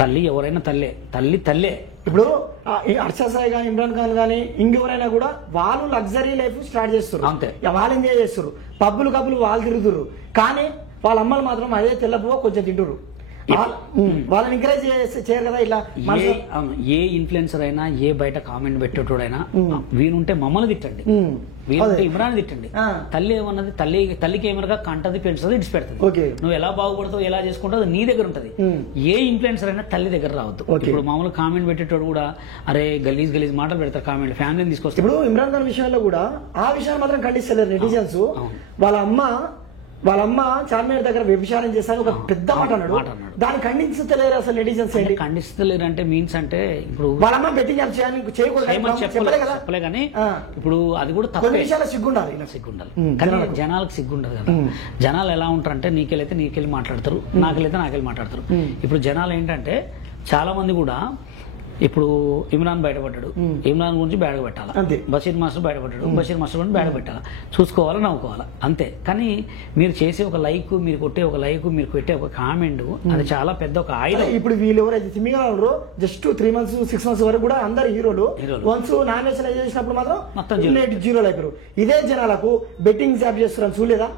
తల్లి ఎవరైనా తల్లే. ఇప్పుడు హర్షద్ సాయి కానీ ఇమ్రాన్ ఖాన్ కానీ ఇంకెవరైనా కూడా వాళ్ళు లగ్జరీ లైఫ్ స్టార్ట్ చేస్తారు, అంతే. వాళ్ళు ఎంజాయ్ చేస్తారు, పబ్బులు వాళ్ళు తిరుగుతున్నారు. కానీ వాళ్ళ అమ్మలు మాత్రం అదే తెల్లపువ కొంచెం తింటురు. వాళ్ళని ఎంకరేజ్ చేయరు కదా. ఇలా ఏ ఇన్ఫ్లుయెన్సర్ అయినా, ఏ బయట కామెంట్ పెట్టేటోడైనా వీనుంటే మమ్మల్ని తిట్టండి, వీనుంటే ఇమ్రాన్ తిట్టండి. తల్లి ఏమన్నది, తల్లికి ఏమనగా కంటది, పెంచుతుంది, ఇడిచి పెడుతుంది. నువ్వు ఎలా బాగుపడతావు, ఎలా చేసుకుంటావు నీ దగ్గర ఉంటది. ఏ ఇన్ఫ్లుయెన్సర్ అయినా తల్లి దగ్గర రావద్దు. ఇప్పుడు మామూలు కామెంట్ పెట్టేటోడు కూడా అరే గలీజ్ మాటలు పెడతారు, కామెంట్ ఫ్యామిలీని తీసుకొస్తారు. ఇప్పుడు ఇమ్రాన్ ఖాన్ విషయాల్లో కూడా ఆ విషయాన్ని మాత్రం ఖండిస్తలేరు నెటిజన్స్. వాళ్ళ అమ్మ చార్మినార్ దగ్గర వ్యభిచారం చేశారు ఒక పెద్ద మాట అన్నాడు, దాన్ని ఖండించలేరు అసలు నెటిజన్స్. ఖండిస్తలేరు అంటే మీన్స్ అంటే ఇప్పుడు వాళ్ళ అమ్మ బెట్టింగ్ చెప్పలే కానీ ఇప్పుడు అది కూడా తప్పే. సిగ్గుండాలి కానీ జనాలకు సిగ్గుండదు కదా. జనాలు ఎలా ఉంటారంటే నీకెళ్ళి మాట్లాడతారు, నాకెళ్ళి మాట్లాడతారు. ఇప్పుడు జనాలు ఏంటంటే చాలా మంది కూడా ఇప్పుడు ఇమ్రాన్ బయటపడ్డాడు, ఇమ్రాన్ గురించి బ్యాడ్ పెట్టాలా, బషీర్ మాస్టర్ బయటపడ్డాడు, బషీర్ మాస్టర్ గురించి బ్యాడ్ పెట్టాలా, చూసుకోవాలా, నవ్వుకోవాలా అంతే. కానీ మీరు చేసే ఒక లైక్, మీరు కొట్టే ఒక లైక్, మీరు పెట్టే ఒక కామెంట్, అది చాలా పెద్ద ఒక ఆయుధం. ఇప్పుడు వీళ్ళు ఎవరైతే సిమ్మిగా ఉన్నారో జస్ట్ 3 months 6 months వరకు కూడా అందరు హీరోలు వన్స్ నామినేషన్ చేసినప్పుడు మాత్రం మొత్తం జీరోలు అయిపోయారు. ఇదే జనాలకు బెట్టింగ్ యాప్ చేస్తున్నాను చూడలేదా?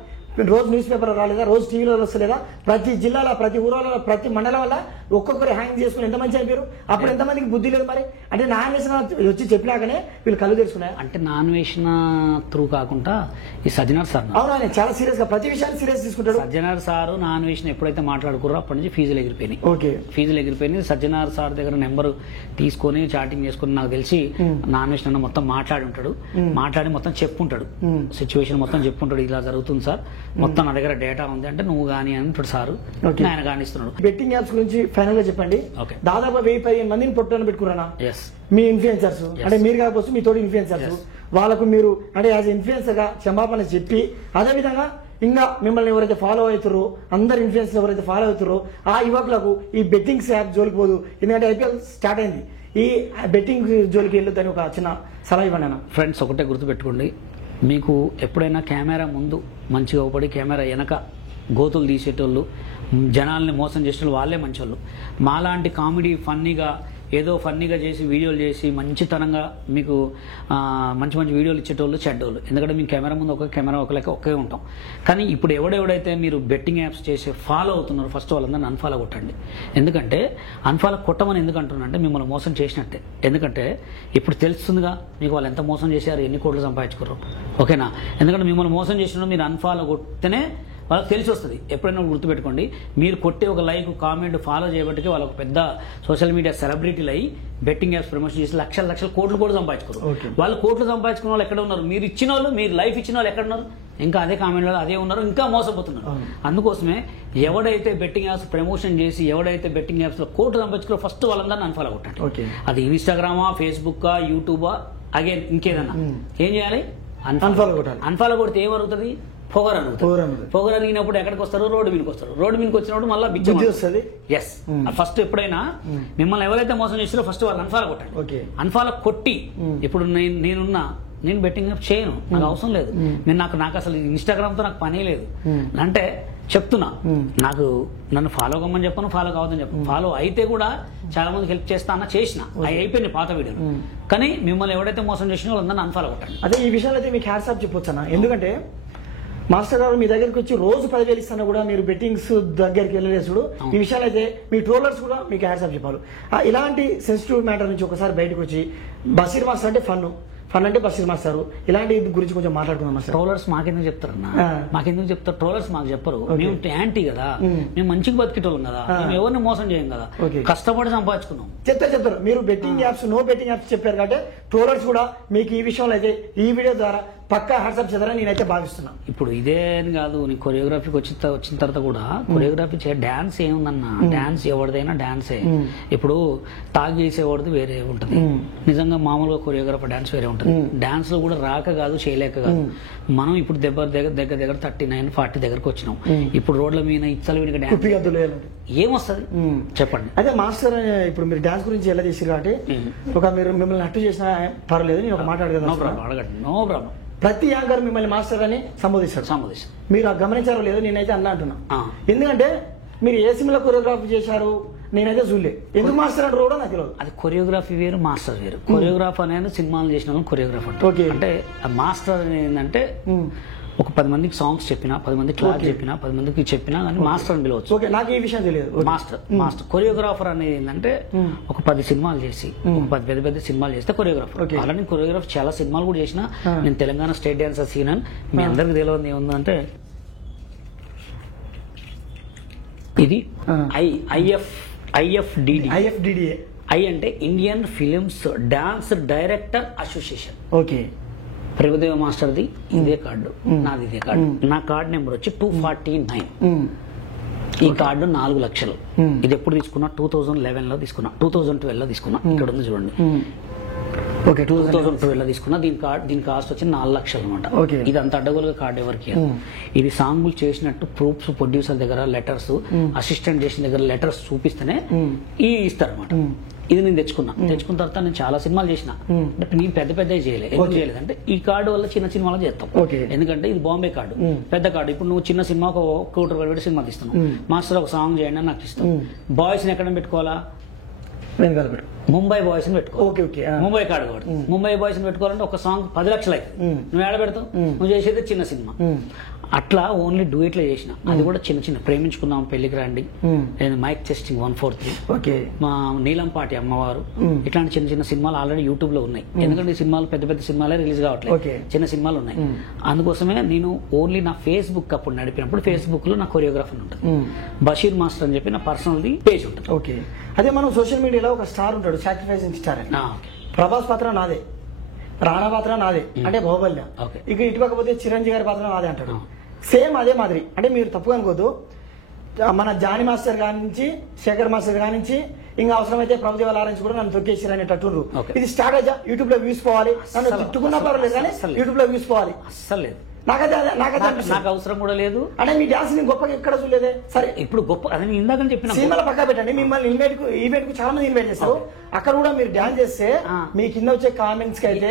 రోజు న్యూస్ పేపర్ రాలేదా? రోజు టీవీలో వస్తలేదా? ప్రతి జిల్లాలో, ప్రతి ఊరిలో, ప్రతి మండలం వల్ల ఒక్కొక్కరు హ్యాంగ్ చేసుకుని ఎంతమంది అయిపోయారు. అప్పుడు ఎంతమందికి బుద్ధి లేదు మరి? అంటే నాన్ వేసిన వచ్చి చెప్పినాకనే వీళ్ళు కళ్ళు తెలుసుకున్నాయి. అంటే నాన్ వేసిన త్రూ కాకుండా ఈ సజ్జనార్ సార్ అవునా చాలా సీరియస్ గా ప్రతి విషయాన్ని సీరియస్ తీసుకుంటాడు. సజ్జనార్ సార్ నాన్ వేసిన ఎప్పుడైతే మాట్లాడుకున్నారో అప్పటి నుంచి ఫీజులు ఎగిరిపోయినాయి. సజ్జనార్ సార్ దగ్గర నెంబర్ తీసుకొని చాటింగ్ చేసుకుని నాకు తెలిసి నాన్ వేసిన మొత్తం మాట్లాడి ఉంటాడు, మాట్లాడి మొత్తం చెప్పుంటాడు, సిచ్యువేషన్ మొత్తం చెప్పుంటాడు. ఇలా జరుగుతుంది సార్, మొత్తం నా దగ్గర డేటా ఉంది అంటే నువ్వు గానీ అని సారు ఆయన కానిస్తున్నాడు. బెట్టింగ్ యాప్స్ గురించి ఫైనల్ గా చెప్పండి. దాదాపు 1000-15 మందిని పొట్టుని పెట్టుకున్నారా మీ ఇన్ఫ్లుయెన్సర్స్? అంటే మీరు కాకపోతే మీ తోటి ఇన్ఫ్లుయెన్సర్స్, వాళ్ళకు మీరు అంటే యాజ్ ఇన్ఫ్లుయెన్సర్ గా క్షమాపణ చెప్పి, అదేవిధంగా ఇంకా మిమ్మల్ని ఎవరైతే ఫాలో అవుతారో, అందరు ఇన్ఫ్లుయెన్సర్ ఎవరైతే ఫాలో అవుతారో ఆ యువకులకు ఈ బెట్టింగ్స్ యాప్ జోలికి పోదు. ఎందుకంటే IPL స్టార్ట్ అయింది, ఈ బెట్టింగ్ జోలికి వెళ్ళొద్దని ఒక చిన్న సలహా ఇవ్వండి. ఫ్రెండ్స్ ఒకటే గుర్తుపెట్టుకోండి, మీకు ఎప్పుడైనా కెమెరా ముందు మంచిగా ఒకటి, కెమెరా వెనక గోతులు తీసేటోళ్ళు, జనాల్ని మోసం చేసేటోళ్ళు వాళ్ళే మంచోళ్ళు. మాలాంటి కామెడీ ఫన్నీగా ఏదో ఫన్నీగా చేసి వీడియోలు చేసి మంచితనంగా మీకు మంచి మంచి వీడియోలు ఇచ్చేటోళ్ళు చెడ్డోళ్ళు. ఎందుకంటే మీ కెమెరా ముందు ఒక కెమెరా ఒకే ఉంటాం. కానీ ఇప్పుడు ఎవడెవడైతే మీరు బెట్టింగ్ యాప్స్ చేసి ఫాలో అవుతున్నారు ఫస్ట్ వాళ్ళందరినీ అన్ఫాలో కొట్టండి. ఎందుకంటే అన్ఫాలో కొట్టమని ఎందుకు అంటున్నా అంటే మిమ్మల్ని మోసం చేసినట్టే. ఎందుకంటే ఇప్పుడు తెలుస్తుందిగా మీకు వాళ్ళు ఎంత మోసం చేశారు, ఎన్ని కోట్లు సంపాదించుకున్నారు. ఓకేనా? ఎందుకంటే మిమ్మల్ని మోసం చేసిన మీరు అన్ఫాలో కొడితేనే వాళ్ళకి తెలిసి వస్తుంది. ఎప్పుడైనా గుర్తుపెట్టుకోండి, మీరు కొట్టే ఒక లైక్ కామెంట్ ఫాలో చేయబట్టికి వాళ్ళు ఒక పెద్ద సోషల్ మీడియా సెలబ్రిటీలు అయ్యి బెట్టింగ్ యాప్స్ ప్రమోషన్ చేసి లక్షల కోట్లు కూడా సంపాదించుకోరు. వాళ్ళు కోట్లు సంపాదించుకున్న వాళ్ళు ఎక్కడ ఉన్నారు? మీరు ఇచ్చిన వాళ్ళు, మీరు లైఫ్ ఇచ్చిన వాళ్ళు ఎక్కడ ఉన్నారు? ఇంకా అదే కామెంట్లో అదే ఉన్నారు, ఇంకా మోసపోతున్నారు. అందుకోసమే ఎవడైతే బెట్టింగ్ యాప్స్ ప్రమోషన్ చేసి ఎవడైతే బెట్టింగ్ యాప్స్ లో కోట్లు సంపాదించుకున్నారో ఫస్ట్ వాళ్ళందరినీ అన్ఫాలో కొట్టండి. అది ఇన్స్టాగ్రామా, ఫేస్బుక్, యూట్యూబా, అగైన్ ఇంకేదన్నా ఏం చేయాలి? అన్ఫాలో కొట్టాలి. అన్ఫాలో కొడితే ఏమరుగుతుంది? పొగరు అడుగుతుంది. పొగరు అడిగినప్పుడు ఎక్కడికి వస్తారు? రోడ్డు మీదకి వస్తారు. రోడ్డు మీదకి వచ్చినప్పుడు మళ్ళీ బిజ్జి వస్తుంది. ఎస్, ఫస్ట్ ఎప్పుడైనా మిమ్మల్ని ఎవరైతే మోసం చేస్తారో ఫస్ట్ వాళ్ళు అన్ఫాలో కొట్టండి. అన్ఫాలో కొట్టి ఇప్పుడు నేను బెట్టింగ్ యాప్ చేయను, నాకు అవసరం లేదు, నేను నాకు అసలు ఇన్స్టాగ్రామ్ తో నాకు పనే లేదు అంటే చెప్తున్నా. నాకు నన్ను ఫాలో కమ్మని చెప్పను, ఫాలో కావద్దని చెప్పను. ఫాలో అయితే కూడా చాలా మందికి హెల్ప్ చేస్తా చేసిన అవి అయిపోయింది పాత వీడియోలు. కానీ మిమ్మల్ని ఎవరైతే మోసం చేసినా వాళ్ళందరినీ అన్ఫాలో కొట్టండి. అదే ఈ విషయాలు అయితే మీకు హ్యాట్స్ ఆఫ్ చెప్పొచ్చు అన్న. ఎందుకంటే మాస్టర్ గారు మీ దగ్గరికి వచ్చి రోజు 10,000 ఇస్తాను కూడా మీరు బెట్టింగ్స్ దగ్గరికి వెళ్ళలేసుడు, ఈ విషయాలు అయితే మీ ట్రోలర్స్ కూడా మీకు హ్యాట్స్ ఆఫ్ చెప్పాలి. ఇలాంటి సెన్సిటివ్ మ్యాటర్ నుంచి ఒకసారి బయటకు వచ్చి బషీర్ మాస్టర్ అంటే ఫన్ అంటే బషీర్ మాస్టర్ ఇలాంటి గురించి కొంచెం మాట్లాడుకుందాం. ట్రోలర్స్ మాకెందుకు చెప్తారన్నా? మాకెందుకు చెప్తారు? ట్రోలర్స్ మాకు చెప్పరు. మేము యాంటీ కదా, మేము మంచిగా బతికేటోళ్ళం కదా, మేము ఎవరిని మోసం చేయం కదా, కష్టపడి సంపాదించుకున్నాం. చెప్తారు మీరు betting apps no betting apps చెప్పారు కాబట్టి ట్రోలర్స్ కూడా మీకు ఈ విషయంలో అయితే ఈ వీడియో ద్వారా పక్కా హ్యాట్సాప్ చేద్దారని నేనైతే భావిస్తున్నా. ఇప్పుడు ఇదే అని కాదు, నీ కొరియోగ్రఫీకి వచ్చిన తర్వాత కూడా కొరియోగ్రఫీ డాన్స్ ఏముందన్న, డాన్స్ ఎవరిదైనా డాన్సే. ఇప్పుడు తాగి చేసేవాడిది వేరే ఉంటుంది, నిజంగా మామూలుగా కొరియోగ్రాఫర్ డాన్స్ వేరే ఉంటుంది. డాన్స్ లో కూడా రాక కాదు, చేయలేక కాదు. మనం ఇప్పుడు దగ్గర 39-40 దగ్గరకు వచ్చినాం. ఇప్పుడు రోడ్ల మీద ఇచ్చలు వీడికి డాన్స్ ఏమొస్తుంది చెప్పండి. అదే మాస్టర్ ఇప్పుడు మీరు డాన్స్ గురించి ఎలా చేసారు కాబట్టి ఒక మీరు మిమ్మల్ని అట్టు చేసినా పర్లేదు, నేను ఒక మాట అడగండి. No problem. ప్రతి యాంకర్ మిమ్మల్ని మాస్టర్ అని సంబోధిస్తారు. మీరు గమనించారో లేదో నేనైతే అంటున్నా. ఎందుకంటే మీరు ఏ సినిమాలో కొరియోగ్రాఫీ చేశారు నేనైతే చూడలే. ఎందుకు మాస్టర్ అంటే కూడా నాకు తెలియదు. అది కొరియోగ్రఫీ వేరు, మాస్టర్ వేరు. కొరియోగ్రాఫర్ అనేది సినిమాలు చేసిన కొరియోగ్రాఫర్ అంటే మాస్టర్ ఏంటంటే ఒక 10 మందికి సాంగ్స్ చెప్పినా, 10 మందికి క్లాస్ చెప్పినా, 10 మందికి చెప్పినా కానీ మాస్టర్ అని పిలవచ్చు. నాకు ఈ విషయం తెలియదు. మాస్టర్ కొరియోగ్రాఫర్ అనేది ఏంటంటే ఒక 10 సినిమాలు చేసి 10 పెద్ద సినిమాలు చేస్తే కొరియోగ్రాఫర్. అలానే కొరియోగ్రాఫర్ చాలా సినిమాలు కూడా చేసిన. నేను తెలంగాణ స్టేట్ డాన్సర్ సీన్ అని మీ అందరికి తెలియదు ఏముందంటే ఇది IFDD. ఐ అంటే Indian films dance director association. Okay, Prabhudeva మాస్టర్ది ఇదే కార్డు, నాది ఇదే కార్డు. నా కార్డు నెంబర్ వచ్చి 249. ఈ కార్డు 4 లక్షలు. ఇది ఎప్పుడు తీసుకున్నా? 2011 లో తీసుకున్నా, 2012 లో తీసుకున్నా. ఇక్కడ ఉంది చూడండి. 2012 లో తీసుకున్నా. దీని కాస్ట్ వచ్చి 4 లక్షలు అనమాట. ఇది అంత అడ్డగోలుగా కార్డు ఎవరికి. ఇది సాంగులు చేసినట్టు ప్రూఫ్స్ ప్రొడ్యూసర్ దగ్గర లెటర్స్, అసిస్టెంట్ చేసిన దగ్గర లెటర్స్ చూపిస్తేనే ఇస్తారనమాట. ఇది నేను తెచ్చుకున్న తర్వాత నేను చాలా సినిమాలు చేసిన. అంటే నేను పెద్ద చేయలేదు. ఎందుకు చేయలేదంటే ఈ కార్డు వల్ల చిన్న సినిమాలు చేస్తాం. ఎందుకంటే ఇది బాంబే కార్డు, పెద్ద కార్డు. ఇప్పుడు నువ్వు చిన్న సినిమా ఒక 1 కోటి రూపాయలు సినిమా తీస్తున్నావు, మాస్టర్ ఒక సాంగ్ చేయండి అని నాకు ఇస్తాం. బాయ్స్ ని ఎక్కడ పెట్టుకోవాలా? ముంబై బాయ్స్ ని పెట్టుకో. ముంబై కార్డు కాబట్టి ముంబై బాయ్స్ ని పెట్టుకోవాలంటే ఒక సాంగ్ 10 లక్షలు అవుతుంది. నువ్వు ఏడ పెడతావు? నువ్వు చేసేది చిన్న సినిమా. అట్లా ఓన్లీ డూయెట్లో చేసిన. అది కూడా చిన్న ప్రేమించుకున్నాం, పెళ్లికి రండి, నేను మైక్ టెస్టింగ్ 143, మా నీలంపాటి అమ్మవారు, ఇట్లాంటి చిన్న సినిమాలు ఆల్రెడీ యూట్యూబ్ లో ఉన్నాయి. ఎందుకంటే ఈ సినిమాలు పెద్ద సినిమాలే రిలీజ్ కావట్లేదు, చిన్న సినిమాలు ఉన్నాయి. అందుకోసమే నేను ఓన్లీ నా ఫేస్బుక్ అప్పుడు నడిపినప్పుడు ఫేస్బుక్ లో నా కొరియోగ్రాఫర్ ఉంటుంది, బషీర్ మాస్టర్ అని చెప్పి నా పర్సనల్ పేజ్ ఉంటుంది. ఓకే, అదే మనం సోషల్ మీడియాలో ఒక స్టార్ ఉంటాడు, సాక్రిఫైసింగ్ స్టార్ అని. ప్రభాస్ పాత్ర నాదే, రాణా పాత్ర నాదే అంటే బాహుబలి. ఇక ఇటు పక్కపోతే చిరంజీవి గారి పాత్ర నాదే అంటాడు. సేమ్ అదే మాదిరి. అంటే మీరు తప్పుగా అనుకోద్దు, మన జానీ మాస్టర్ కాని నుంచి శేఖర్ మాస్టర్ కాని నుంచి ఇంకా అవసరమైతే ప్రభుదేవ లారెన్స్ కూడా నన్ను తొక్కేసారు అనేటట్టు. ఇది స్టార్ట్ యూట్యూబ్ లో వ్యూస్ పోవాలి, నన్ను తిట్టుకున్నా పర్వాలేదు కానీ యూట్యూబ్ లో వ్యూస్ పోవాలి. అస్సలు లేదు, నాకు అవసరం కూడా లేదు. అంటే మీ డాన్స్ ని గొప్పగా ఎక్కడ చూడలేదే. సరే ఇప్పుడు గొప్ప అదే ఇందాక చెప్పిన సినిమాలో పక్కా పెట్టండి. మిమ్మల్ని ఈవెంట్ కు చాలా మంది ఇన్వైట్ చేస్తారు. అక్కడ కూడా మీరు డాన్స్ చేస్తే మీ కింద వచ్చే కామెంట్స్ కి అయితే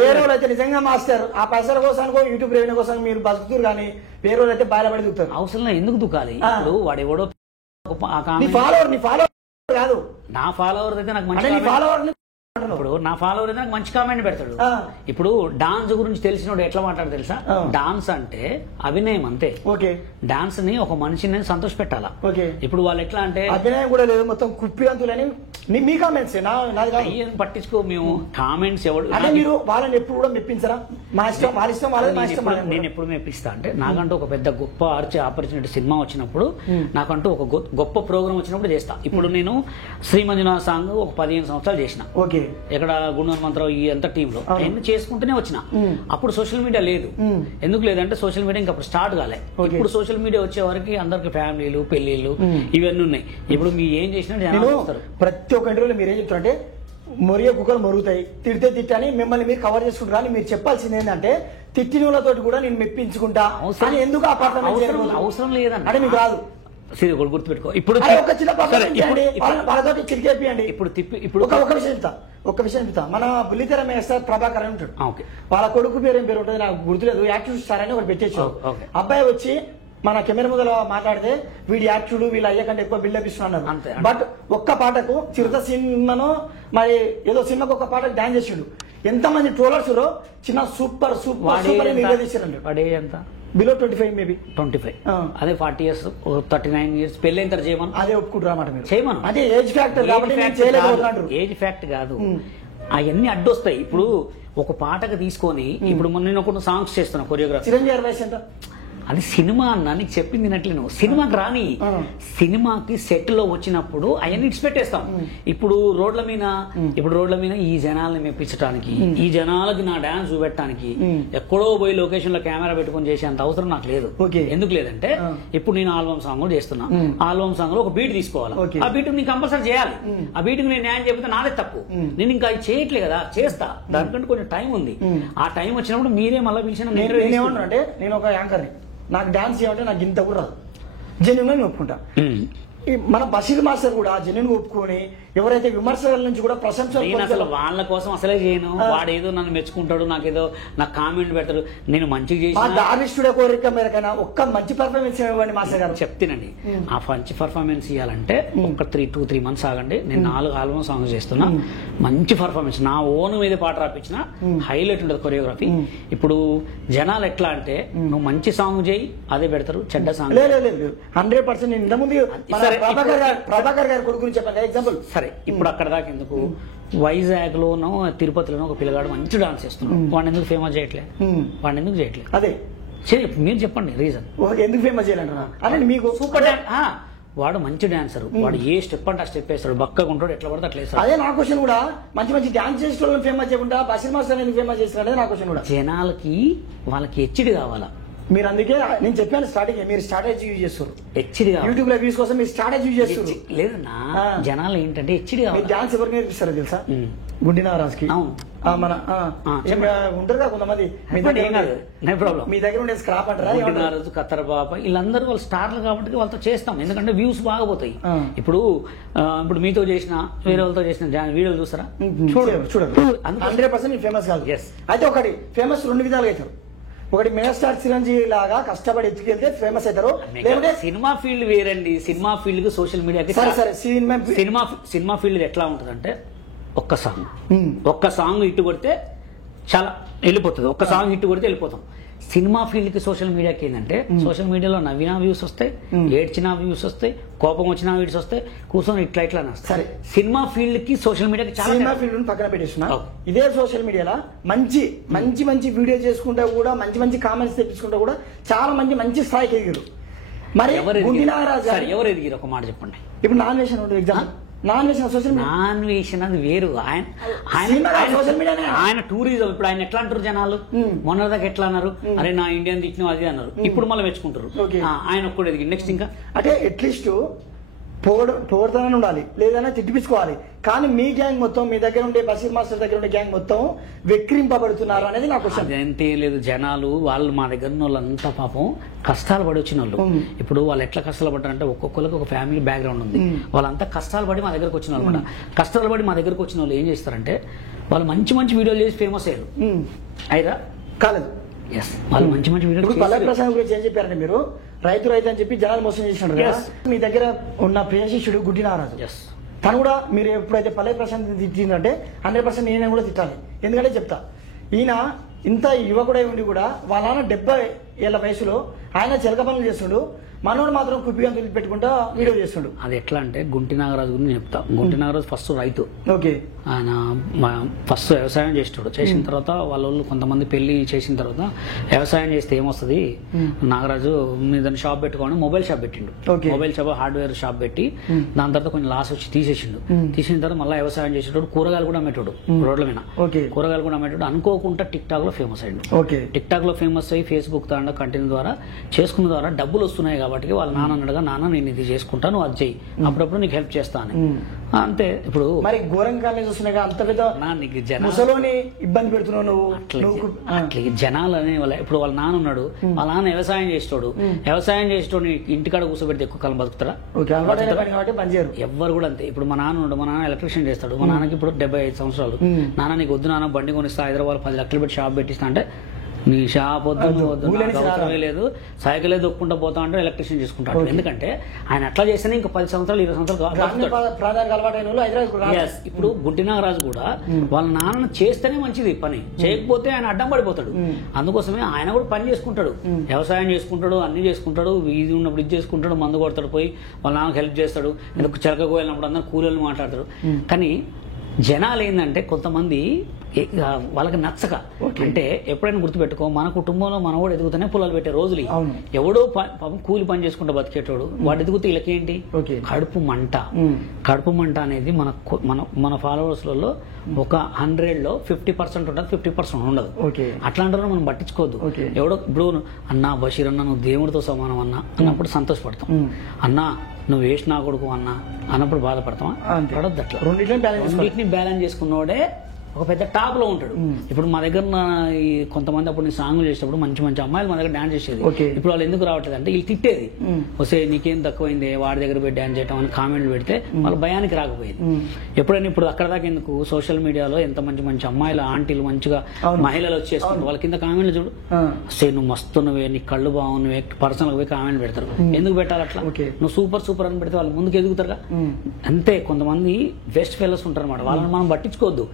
వేరే వాళ్ళు అయితే నిజంగా మాస్టర్ ఆ పైసల కోసానికో యూట్యూబ్ రెవెన్యూ కోసం మీరు బతుకుతారు, కానీ వేరే వాళ్ళు అయితే బాధపడి దుకుతారు. అవసరం ఎందుకు దుకాలి? వాడు ఎవడో నీ ఫాలోవర్ కాదు, నా ఫాలోవర్ అయితే నాకు మంచి అంటే నీ ఫాలోవర్ ఇప్పుడు నా ఫాలోవర్ అయితే నాకు మంచి కామెంట్ పెడతాడు. ఇప్పుడు డాన్స్ గురించి తెలిసినోడు ఎట్లా మాట్లాడు తెలుసా? డాన్స్ అంటే అభినయం అంతే. ఓకే, డాన్స్ ని ఒక మనిషిని సంతోష పెట్టాలా. ఓకే, ఇప్పుడు వాళ్ళు ఎట్లా అంటే అభినయం కూడా లేదు, మొత్తం కుప్పి అంతులని మీ కామెంట్స్ ఏం పట్టించుకో. మేము కామెంట్స్ ఎవడు అంటే మీరు వాళ్ళని ఎప్పుడు కూడా మెప్పించరా? మా ఇష్టం వాళ్ళ ఇష్టం వాళ్ళది, మా ఇష్టం నేను ఎప్పుడు మెప్పిస్తా అంటే నాకంటూ ఒక పెద్ద గొప్ప ఆపర్చునిటీ సినిమా వచ్చినప్పుడు, నాకంటూ ఒక గొప్ప ప్రోగ్రామ్ వచ్చినప్పుడు చేస్తా. ఇప్పుడు నేను శ్రీ మంజునాథ్ సాంగ్ ఒక 15 సంవత్సరాలు చేసిన. ఓకే, ఇక్కడ గుండూరు మంత్రం ఈ ఎంత టీంలో అన్ని చేసుకుంటూనే వచ్చిన. అప్పుడు సోషల్ మీడియా లేదు. ఎందుకు లేదంటే సోషల్ మీడియా ఇంకా అప్పుడు స్టార్ట్ కాలే. ఇప్పుడు సోషల్ మీడియా వచ్చే వరకు అందరికి ఫ్యామిలీలు పెళ్లిళ్ళు ఇవన్నీ ఉన్నాయి. ఇప్పుడు మీరు ఏం చేసినా ప్రతి ఒక్క ఇంటర్వ్యూలో మీరు ఏం చెప్తారంటే మొరిగే కుక్కలు మొరుగుతాయి, తిడితే తిట్టని మిమ్మల్ని మీరు కవర్ చేసుకుంటారా అని మీరు చెప్పాల్సింది ఏంటంటే తిట్టిన వాళ్ళతోటి కూడా నేను మెప్పించుకుంటా అని ఎందుకు ఆ పాత్ర అవసరం లేదండి. అంటే మీకు రాదు. గుర్తుపెట్టుకో. ఇప్పుడు వాళ్ళతోటి చిరికేపియండి. ఇప్పుడు ఒక విషయం చెప్తా. మన బుల్లితెర మేస్టర్ ప్రభాకర్ అని ఉంటాడు. వాళ్ళ కొడుకు పేరు ఏం పేరు ఉంటుంది నాకు గుర్తులేదు. యాక్టివ్ స్టార్ అని ఒకటి పెట్టేసాడు. అబ్బాయి వచ్చి మన కెమెరా ముందర మాట్లాడితే వీడి యాక్చుడు వీళ్ళ అయ్య కంటే ఎక్కువ బిల్డప్ ఇస్తున్నారు. బట్ ఒక్క పాటకు చిరుత సినిమాను మరి ఏదో సినిమాకు ఒక పాటకు డాన్స్ చేసిండు. ఎంతమంది ట్రోలర్స్ చిన్న సూపర్ సూపర్ సూపర్ తీసారండి. ఎంత బిలో 25 మేబీ 25. అదే 40 years 39 years పెళ్లి ఎంత చేయమను అదే ఒప్పుకుంటారు అన్నమాట. మీరు చేయమను. అదే ఏజ్ ఫ్యాక్టర్ కాబట్టి ఏజ్ ఫ్యాక్ట్ కాదు, అవన్నీ అడ్డొస్తాయి. ఇప్పుడు ఒక పాటకు తీసుకొని ఇప్పుడు నేను కొన్ని సాంగ్స్ చేస్తున్నా కొరియోగ్రఫీ. చిరంజీవి వయసు ఎంత? అది సినిమా అన్న నీకు చెప్పింది తినట్లే. నువ్వు సినిమాకి రాని, సినిమాకి సెట్ లో వచ్చినప్పుడు అవన్నీ ఇడిచిపెట్టేస్తాం. ఇప్పుడు రోడ్ల మీద ఈ జనాల్ని మెప్పించడానికి, ఈ జనాలకి నా డాన్స్ చూపెట్టడానికి ఎక్కడో పోయి లొకేషన్ లో కెమెరా పెట్టుకొని చేసేంత అవసరం నాకు లేదు. ఎందుకు లేదంటే ఇప్పుడు నేను ఆల్బమ్ సాంగ్ కూడా చేస్తున్నా. ఆల్బమ్ సాంగ్ లో ఒక బీట్ తీసుకోవాలి. ఆ బీట్ నీ కంపల్సరీ చేయాలి. ఆ బీట్ నేను న్యాయం చెబితే నాదే తప్పు. నేను ఇంకా అది చేయట్లే కదా, చేస్తా. దానికంటే కొంచెం టైం ఉంది. ఆ టైం వచ్చినప్పుడు మీరే మళ్ళీ పిలిచిన అంటే నేను ఒక యాంకర్ని, నాకు డాన్స్ చేయమంటే నాకు ఇంత కూడా రాదు. జెన్యున్ నేను ఒప్పుకుంటా. మన బషీర్ మాస్టర్ కూడా జెన్యున్ ఒప్పుకొని ఎవరైతే విమర్శల నుంచి కూడా ప్రశంసలు అసలు వాళ్ళ కోసం అసలే చేయను. వాడు ఏదో నన్ను మెచ్చుకుంటాడు, నాకేదో నాకు కామెంట్ పెడతాడు. నేను మంచిగా చేసి దారిష్టుడే కోరిక మేరకైనా ఒక్క మంచి పర్ఫార్మెన్స్ ఇవ్వండి మాస్టర్ గారు. చెప్తానండి. ఆ మంచి పర్ఫార్మెన్స్ ఇవ్వాలంటే ఒక 2-3 months ఆగండి. నేను 4 ఆల్బమ్ సాంగ్స్ చేస్తున్నా. మంచి పర్ఫార్మెన్స్ నా ఓన్ మీద పాట రాపించిన హైలైట్ ఉంటుంది కొరియోగ్రఫీ. ఇప్పుడు జనాలు ఎట్లా అంటే నువ్వు మంచి సాంగ్ చేయి అదే పెడతారు, చెడ్డ సాంగ్ 100%. నేను ఇంతకుముందు ప్రభాకర్ గారి కొడుకు గురించి చెప్పాను ఎగ్జాంపుల్. సరే ఇప్పుడు అక్కడ దాకా ఎందుకు, వైజాగ్ లోనో తిరుపతిలోనో ఒక పిల్లగాడు మంచి డాన్స్ చేస్తున్నాడు. వాడిని ఎందుకు ఫేమస్ చేయట్లేదు? అదే మీరు చెప్పండి రీజన్ ఎందుకు ఫేమస్ చేయాలంటారా? మీకు సూపర్ డాన్స్, వాడు మంచి డాన్సర్. వాడు ఏ స్టెప్ అంటే ఆ స్టెప్ వేస్తాడు, బక్కగా ఉంటాడు, ఎట్లా పడితే అట్లా వేస్తాడు. అదే నా క్వశ్చన్ కూడా. మంచి డాన్స్ చేసే వాళ్ళని ఫేమస్ చేయకుండా బషీర్ మాస్టర్ ఎందుకు ఫేమస్ చేస్తాడు నా క్వశ్చన్ కూడా. జనాలకి వాళ్ళకి హెచ్డి కావాలా. మీరు అందుకే నేను చెప్పాను స్టార్టింగ్, మీరు స్ట్రాటజీ యూజ్ చేస్తారు. హెచ్డి యూట్యూబ్ లో వ్యూస్ కోసం మీరు స్ట్రాటజీ యూజ్ చేస్తారు. లేదన్నా జనాలు ఏంటంటే హెచ్డి కావాలి. డాన్స్ ఎవరికి నేర్పిస్తారో తెలుసా? గుండి నాగరాజ్కి. మన ఉంటారు కొంతమంది మీ దగ్గర ఉండే స్క్రాప్ అంటారా, కత్తర్ బాబా వీళ్ళందరూ వాళ్ళు స్టార్లు కాబట్టి వాళ్ళతో చేస్తాం. ఎందుకంటే వ్యూస్ బాగా పోతాయి. ఇప్పుడు మీతో చేసిన వేరే వాళ్ళతో చేసిన వీడియోలు చూస్తారా? చూడరు 100% ఫేమస్ కాదు. అయితే ఒకటి ఫేమస్ 2 విధాలుగా అవుతారు. ఒకటి మెగాస్టార్ చిరంజీవి లాగా కష్టపడి ఎత్తుకెళ్తే ఫేమస్ అవుతారు. లేదంటే సినిమా ఫీల్డ్ వేరండి. సినిమా ఫీల్డ్ కి సోషల్ మీడియాకి సినిమా ఫీల్డ్ ఎట్లా ఉంటుందంటే ఒక్క సాంగ్ హిట్ కొడితే చాలా వెళ్ళిపోతుంది. ఒక్క సాంగ్ హిట్ కొడితే వెళ్ళిపోతాం. సినిమా ఫీల్డ్ కి సోషల్ మీడియాకి ఏంటంటే సోషల్ మీడియాలో నవ్వినా వ్యూస్ వస్తాయి, ఏడ్చినా వ్యూస్ వస్తాయి, కోపం వచ్చినా వ్యూస్ వస్తాయి, కూర్చొని ఇట్లా సరే. సినిమా ఫీల్డ్ కి సోషల్ మీడియాకి చాలా సినిమా ఫీల్డ్ పక్కన పెట్టేస్తున్నా. ఇదే సోషల్ మీడియాలో మంచి వీడియో చేసుకుంటా కూడా మంచి కామెంట్స్ తెప్పించుకుంటా కూడా చాలా మంచి స్థాయికి ఎదిగారు. మరి ఎవరు ఎదిగారు ఒక మాట చెప్పండి. ఇప్పుడు నాన్ వేషన్ ఉంటుంది ఎగ్జాంపుల్. నాన్ వేషన్ అది వేరు. ఆయన టూరిజం. ఇప్పుడు ఆయన ఎట్లా అంటారు జనాలు, మొన్నదాకా ఎట్లా అన్నారు, అరే నా ఇండియన్ దిక్కు అది అన్నారు. ఇప్పుడు మళ్ళీ మెచ్చుకుంటారు. ఆయన ఒక్కడే ఎదిగి నెక్స్ట్ ఇంకా అంటే అట్లీస్ట్ పోగొడతానని ఉండాలి, లేదన్నా తిట్టిపించుకోవాలి. కానీ మీ గ్యాంగ్ మొత్తం, మీ దగ్గర ఉండే బషీర్ మాస్టర్ దగ్గర ఉండే గ్యాంగ్ మొత్తం వెక్కిరింపబడుతున్నారు అనేది నా క్వశ్చన్. అదంతే లేదు. జనాలు వాళ్ళు మా దగ్గర ఉన్న వాళ్ళంతా పాపం కష్టాలు పడి వచ్చిన వాళ్ళు. ఇప్పుడు వాళ్ళు ఎట్లా కష్టాలు పడ్డారంటే ఒక్కొక్కరికి ఒక ఫ్యామిలీ బ్యాక్గ్రౌండ్ ఉంది. వాళ్ళంతా కష్టాలు పడి మా దగ్గరకు వచ్చిన వాళ్ళు. కష్టాలు పడి మా దగ్గరకు వచ్చిన వాళ్ళు ఏం చేస్తారంటే వాళ్ళు మంచి వీడియోలు చేసి ఫేమస్ అయ్యారు. అయిరా కాలేదు. వాళ్ళు మంచి వీడియోలు. పల్లవి ప్రసాద్ గురించి ఏం చెప్పారంటే మీరు రైతు అని చెప్పి జనాలు మోసం చేసినారు. మీ దగ్గర ఉన్న ప్రియ శిష్యుడు గుడ్డి నాగరాజు తను కూడా మీరు ఎప్పుడైతే పల్లె ప్రశాంత్ తిట్టిందంటే 100% నేను కూడా తిట్టాలి. ఎందుకంటే చెప్తా, ఈయన ఇంత యువకుడై ఉండి కూడా వాళ్ళ నాన్న 70 ఏళ్ల వయసులో ఆయన చిలక పనులు చేస్తుండు, మనోడు మాత్రం కుప్పిగా పెట్టుకుంటా వీడియో చేస్తుండు. అది ఎట్లా అంటే గుంటి నాగరాజు గురించి చెప్తా. గుంటి నాగరాజు ఫస్ట్ రైతు. ఓకే. ఆయన ఫస్ట్ వ్యవసాయం చేస్తాడు. చేసిన తర్వాత వాళ్ళ కొంతమంది పెళ్లి చేసిన తర్వాత వ్యవసాయం చేస్తే ఏమొస్తుంది, నాగరాజు మీద షాప్ పెట్టుకోని మొబైల్ షాప్ పెట్టిండు. మొబైల్ షాప్ హార్డ్వేర్ షాప్ పెట్టి దాని తర్వాత కొంచెం లాస్ వచ్చి తీసేసిండు. తీసిన తర్వాత మళ్ళీ వ్యవసాయం చేసేటోడు, కూరగాయలు కూడా అమ్మేటోడు రోడ్ల మీద. కూరగాయలు కూడా అమ్మేటోడు. అనుకోకుండా టిక్ టాక్ లో ఫేమస్ అయ్యిండు. టిక్ టాక్ లో ఫేమస్ అయ్యి ఫేస్బుక్ ద్వారా కంటెంట్ ద్వారా చేసుకున్న ద్వారా డబ్బులు వస్తున్నాయి కాబట్టి వాళ్ళ నాన్న అన్నాడుగా, నాన్న నేను ఇది చేసుకుంటాను, అది చెయ్యి, అప్పుడప్పుడు నీకు హెల్ప్ చేస్తాను అంతే. ఇప్పుడు మరి ఘోరంగా చూస్తున్నాయి అంత పెద్ద నీకు జనాలని ఇబ్బంది పెడుతున్నావు నువ్వు. అట్లా జనాలు అనే వాళ్ళ ఇప్పుడు వాళ్ళ నాన్న ఉన్నాడు, వాళ్ళ నాన్న వ్యవసాయం చేసేటోడు. వ్యవసాయం చేసేటోడు ఇంటికాడ కూర్చోబెడితే ఎక్కువ కాలం బతుకుతారా? ఎవ్వరు కూడా అంతే. ఇప్పుడు మా నాన్న ఉన్నాడు, మా నాన్న ఎలక్ట్రీషియన్ చేస్తాడు. మా నాన్నకి ఇప్పుడు 75 సంవత్సరాలు. నాన్న నీకు వద్దు నాన్న బండి కొనిస్తా, హైదరాబాద్ 10 లక్షలు పెట్టి షాప్ పెట్టిస్తా అంటే, నీ షాప్ వద్దు అవసరమే లేదు, సైకిల్ దొక్కుంటా పోతా అంటే ఎలక్ట్రీషియన్ చేసుకుంటాడు. ఎందుకంటే ఆయన అట్లా చేస్తేనే ఇంకా 10 సంవత్సరాలు 20 సంవత్సరాలు. ఇప్పుడు గుంటి నాగరాజు కూడా వాళ్ళ నాన్న చేస్తేనే మంచిది పని, చేయకపోతే ఆయన అడ్డం పడిపోతాడు. అందుకోసమే ఆయన కూడా పని చేసుకుంటాడు, వ్యవసాయం చేసుకుంటాడు, అన్ని చేసుకుంటాడు, ఇది ఉన్నప్పుడు ఇది చేసుకుంటాడు, మందు కొడతాడు, పోయి వాళ్ళ నాన్నకు హెల్ప్ చేస్తాడు. ఎందుకు చెలకకు వెళ్ళినప్పుడు అందరూ కూలీలు మాట్లాడతాడు. కానీ జనాలు ఏంటంటే కొంతమంది వాళ్ళకి నచ్చక, అంటే ఎప్పుడైనా గుర్తుపెట్టుకో, మన కుటుంబంలో మనవాడు ఎదుగుతూనే పొలాలు పెట్టే రోజులు. ఎవడో కూలి పని చేసుకుంటూ బతికేటోడు వాడు ఎదుగుతూ వీళ్ళకేంటి కడుపు మంట. కడుపు మంట అనేది మన ఫాలోవర్స్ లలో ఒక 100లో 50% ఉంటుంది, 50% ఉండదు. అట్లాంటి మనం పట్టించుకోవద్దు. ఎవడో ఇప్పుడు అన్నా బషీర్ అన్న నువ్వు దేవుడితో సమానం అన్నా అన్నప్పుడు సంతోషపడతాం. అన్నా నువ్వు వేస్ట్ నా కొడుకు అన్నా అన్నప్పుడు బాధపడతాం. పడొద్దు. అట్లా రెండింటిని బ్యాలెన్స్ చేసుకున్నోడే ఒక పెద్ద టాప్ లో ఉంటాడు. ఇప్పుడు మా దగ్గర కొంతమంది అప్పుడు నేను సాంగ్లు చేసేటప్పుడు మంచి మంచి అమ్మాయిలు మా దగ్గర డాన్స్ చేసేది. ఇప్పుడు వాళ్ళు ఎందుకు రావట్లేదు అంటే వీళ్ళు తిట్టేది, వస్తే నీకేం తక్కువైంది వాడి దగ్గర పోయి డాన్స్ చేయడం అని కామెంట్లు పెడితే వాళ్ళ భయానికి రాకపోయేది. ఎప్పుడైనా ఇప్పుడు అక్కడ దాకా ఎందుకు సోషల్ మీడియాలో ఎంత మంచి మంచి అమ్మాయిలు ఆంటీలు మంచిగా మహిళలు వచ్చేసుకుంటారు, వాళ్ళ కింద కామెంట్లు చూడు, వస్తే నువ్వు మస్తున్నవే, నీ కళ్ళు బాగున్నవే, పర్సనల్ పోయి కామెంట్ పెడతారు. ఎందుకు పెట్టాలి అట్లా? నువ్వు సూపర్ సూపర్ అని పెడితే వాళ్ళు ముందుకు ఎదుగుతారుగా. అంతే. కొంతమంది వెస్ట్ ఫెలోస్ ఉంటారు అన్నమాట, వాళ్ళని మనం పట్టించుకోవద్దు.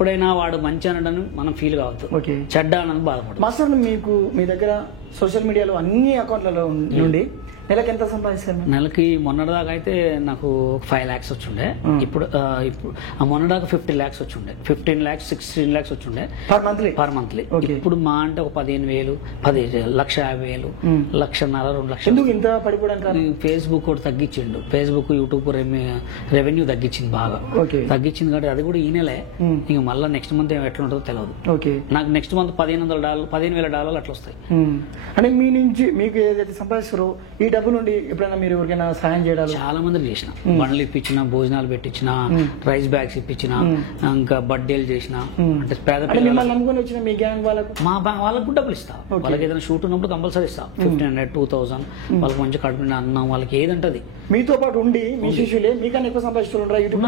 ఎప్పుడైనా వాడు మంచి అనడానికి మనం ఫీల్ కావద్దు, చెడ్డ అని బాధపడదు. మాస్టర్ మీకు మీ దగ్గర సోషల్ మీడియాలో అన్ని అకౌంట్లలో నుండి నెలకి ఎంత సంపాదిస్తారు? నెలకి మొన్నటిదాకా అయితే నాకు 5 lakhs వచ్చిండే. ఇప్పుడు మొన్నటిదాకా 50 lakhs వచ్చిండే, 15 lakhs 16 lakhs వచ్చిండే పర్ మంత్లీ. ఇప్పుడు మా అంటే ఒక 15,000 1,50,000 1,50,000 2 లక్షలు. ఎందుకు ఇంత పడిపోవడానికి? ఫేస్బుక్ కూడా తగ్గించిండు. ఫేస్బుక్ యూట్యూబ్ రెవెన్యూ తగ్గించింది, బాగా తగ్గించింది. కాబట్టి అది కూడా ఈ నెలే. ఇంకా మళ్ళీ నెక్స్ట్ మంత్ ఎట్లా ఉంటుందో తెలియదు. నాకు నెక్స్ట్ మంత్ $15,000 అట్లా వస్తాయి. అంటే మీ నుంచి మీకు ఏదైతే సంపాదిస్తారో ఈ డబ్బు నుండి ఎప్పుడైనా మీరు ఎవరికైనా సహాయం చేయడాలు? చాలా మంది చేసిన, బండ్లు ఇప్పించిన, భోజనాలు పెట్టించిన, రైస్ బ్యాగ్స్ ఇప్పించిన, ఇంకా బర్త్డేలు చేసిన. అంటే పేద నమ్ముకొని వచ్చిన మీ గ్యాంగ్ వాళ్ళకు వాళ్ళకు డబ్బులు ఇస్తా. వాళ్ళకి ఏదైనా షూట్ ఉన్నప్పుడు కంపల్సరీ ఇస్తా. 1,500 2,000 వాళ్ళకి మంచి కడుపు అన్నం, వాళ్ళకి ఏదంటది. మీతో పాటు ఉండి మీ శిష్యులే మీకన్నా ఎక్కువ సంపాదిస్తున్నారు యూట్యూబ్?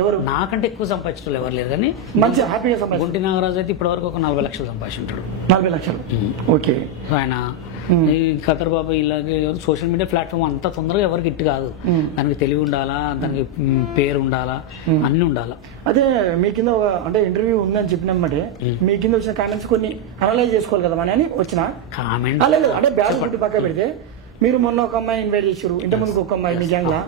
ఎవరు? నాకంటే ఎక్కువ సంపాదించడం ఎవరు లేదు, కానీ మంచి హ్యాపీగా సంపాదించారు. గుంటి నాగరాజు అయితే ఇప్పటి వరకు ఒక 40 లక్షలు సంపాదించుంటాడు. 40 లక్షలు. ఓకే. ఆయన ఈ ఖతర్ బాబా ఇలాగే సోషల్ మీడియా ప్లాట్ఫామ్ అంత తొందరగా ఎవరికి ఇట్టు కాదు. దానికి తెలివి ఉండాలా, దానికి పేరు ఉండాలా, అన్ని ఉండాలా. అదే మీ కింద అంటే ఇంటర్వ్యూ ఉందని చెప్పినమ్మంటే మీ కింద వచ్చిన కామెంట్స్ కొన్ని అనలైజ్ చేసుకోవాలి కదా అని వచ్చిన కామెంట్. అంటే బ్యాగ్ గుట్టి పక్క పెడితే మీరు మొన్న ఒక అమ్మాయి ఇన్వైట్ చేశారు, ఇంత ముందుకు ఒక అమ్మాయి మీ గ్యాంగ్ లా,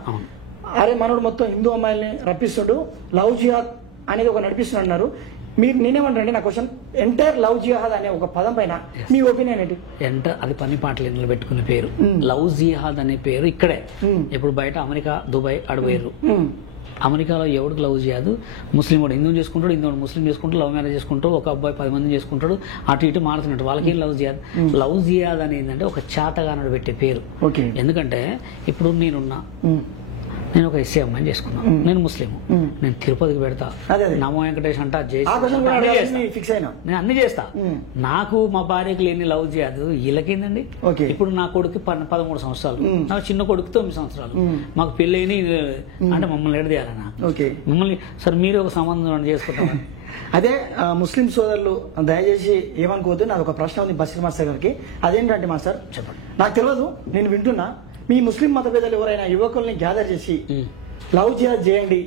అరే మనోడు మొత్తం హిందూ అమ్మాయిల్ని రప్పిస్తాడు, లవ్ జిహాద్ అనేది ఒక నడిపిస్తున్నాడు అన్నారు. మీరు నేనేమంటారండి నా క్వశ్చన్, ఎంటైర్ లవ్ జిహాద్ అనే ఒక పదం పైన మీ ఒపీనియన్ ఏంటి? అది పని పాటలు ఇందులో పెట్టుకునే పేరు. లవ్ జిహాద్ అనే పేరు ఇక్కడే. ఇప్పుడు బయట అమెరికా, దుబాయ్ అడవేరు. అమెరికాలో ఎవరికి లవ్ చేయదు, ముస్లిం వాడు హిందూ చేసుకుంటాడు, హిందూ ముస్లిం చేసుకుంటాడు, లవ్ మ్యారేజ్ చేసుకుంటాడు, ఒక అబ్బాయి 10 మంది చేసుకుంటాడు, అటు ఇటు మారుతున్నట్టు. వాళ్ళకేం లవ్ జిహాద్? లవ్ జిహాద్ అనేది ఏంటంటే ఒక చాతగానడు పెట్టే పేరు. ఎందుకంటే ఇప్పుడు నేను ఒక ఎస్సీ అమ్మాయిని చేసుకున్నాను, నేను ముస్లిం, నేను తిరుపతికి పెడతా, నమో వెంకటేష్ అంటా, నేను అన్ని చేస్తా. నాకు మా భార్యకి లేని లవ్ చేయదు, వీళ్ళకేందండి? ఇప్పుడు నా కొడుకు 13 సంవత్సరాలు, నాకు చిన్న కొడుకు 9 సంవత్సరాలు, మాకు పెళ్ళైన అంటే మమ్మల్ని ఎడదీయాలన్నా? మిమ్మల్ని సార్ మీరే ఒక సంబంధం చేసుకుంటాం. అదే ముస్లిం సోదరులు దయచేసి ఏమనుకోవద్దు, నాది ఒక ప్రశ్న ఉంది బషీర్ మాస్టర్ గారికి. అదేంటంటే మాస్టర్ చెప్పండి, నాకు తెలియదు, నేను వింటున్నా, మీ ముస్లిం మత పెద్దలు ఎవరైనా యువకుల్ని గ్యాదర్ చేసి లవ్ చేయండి,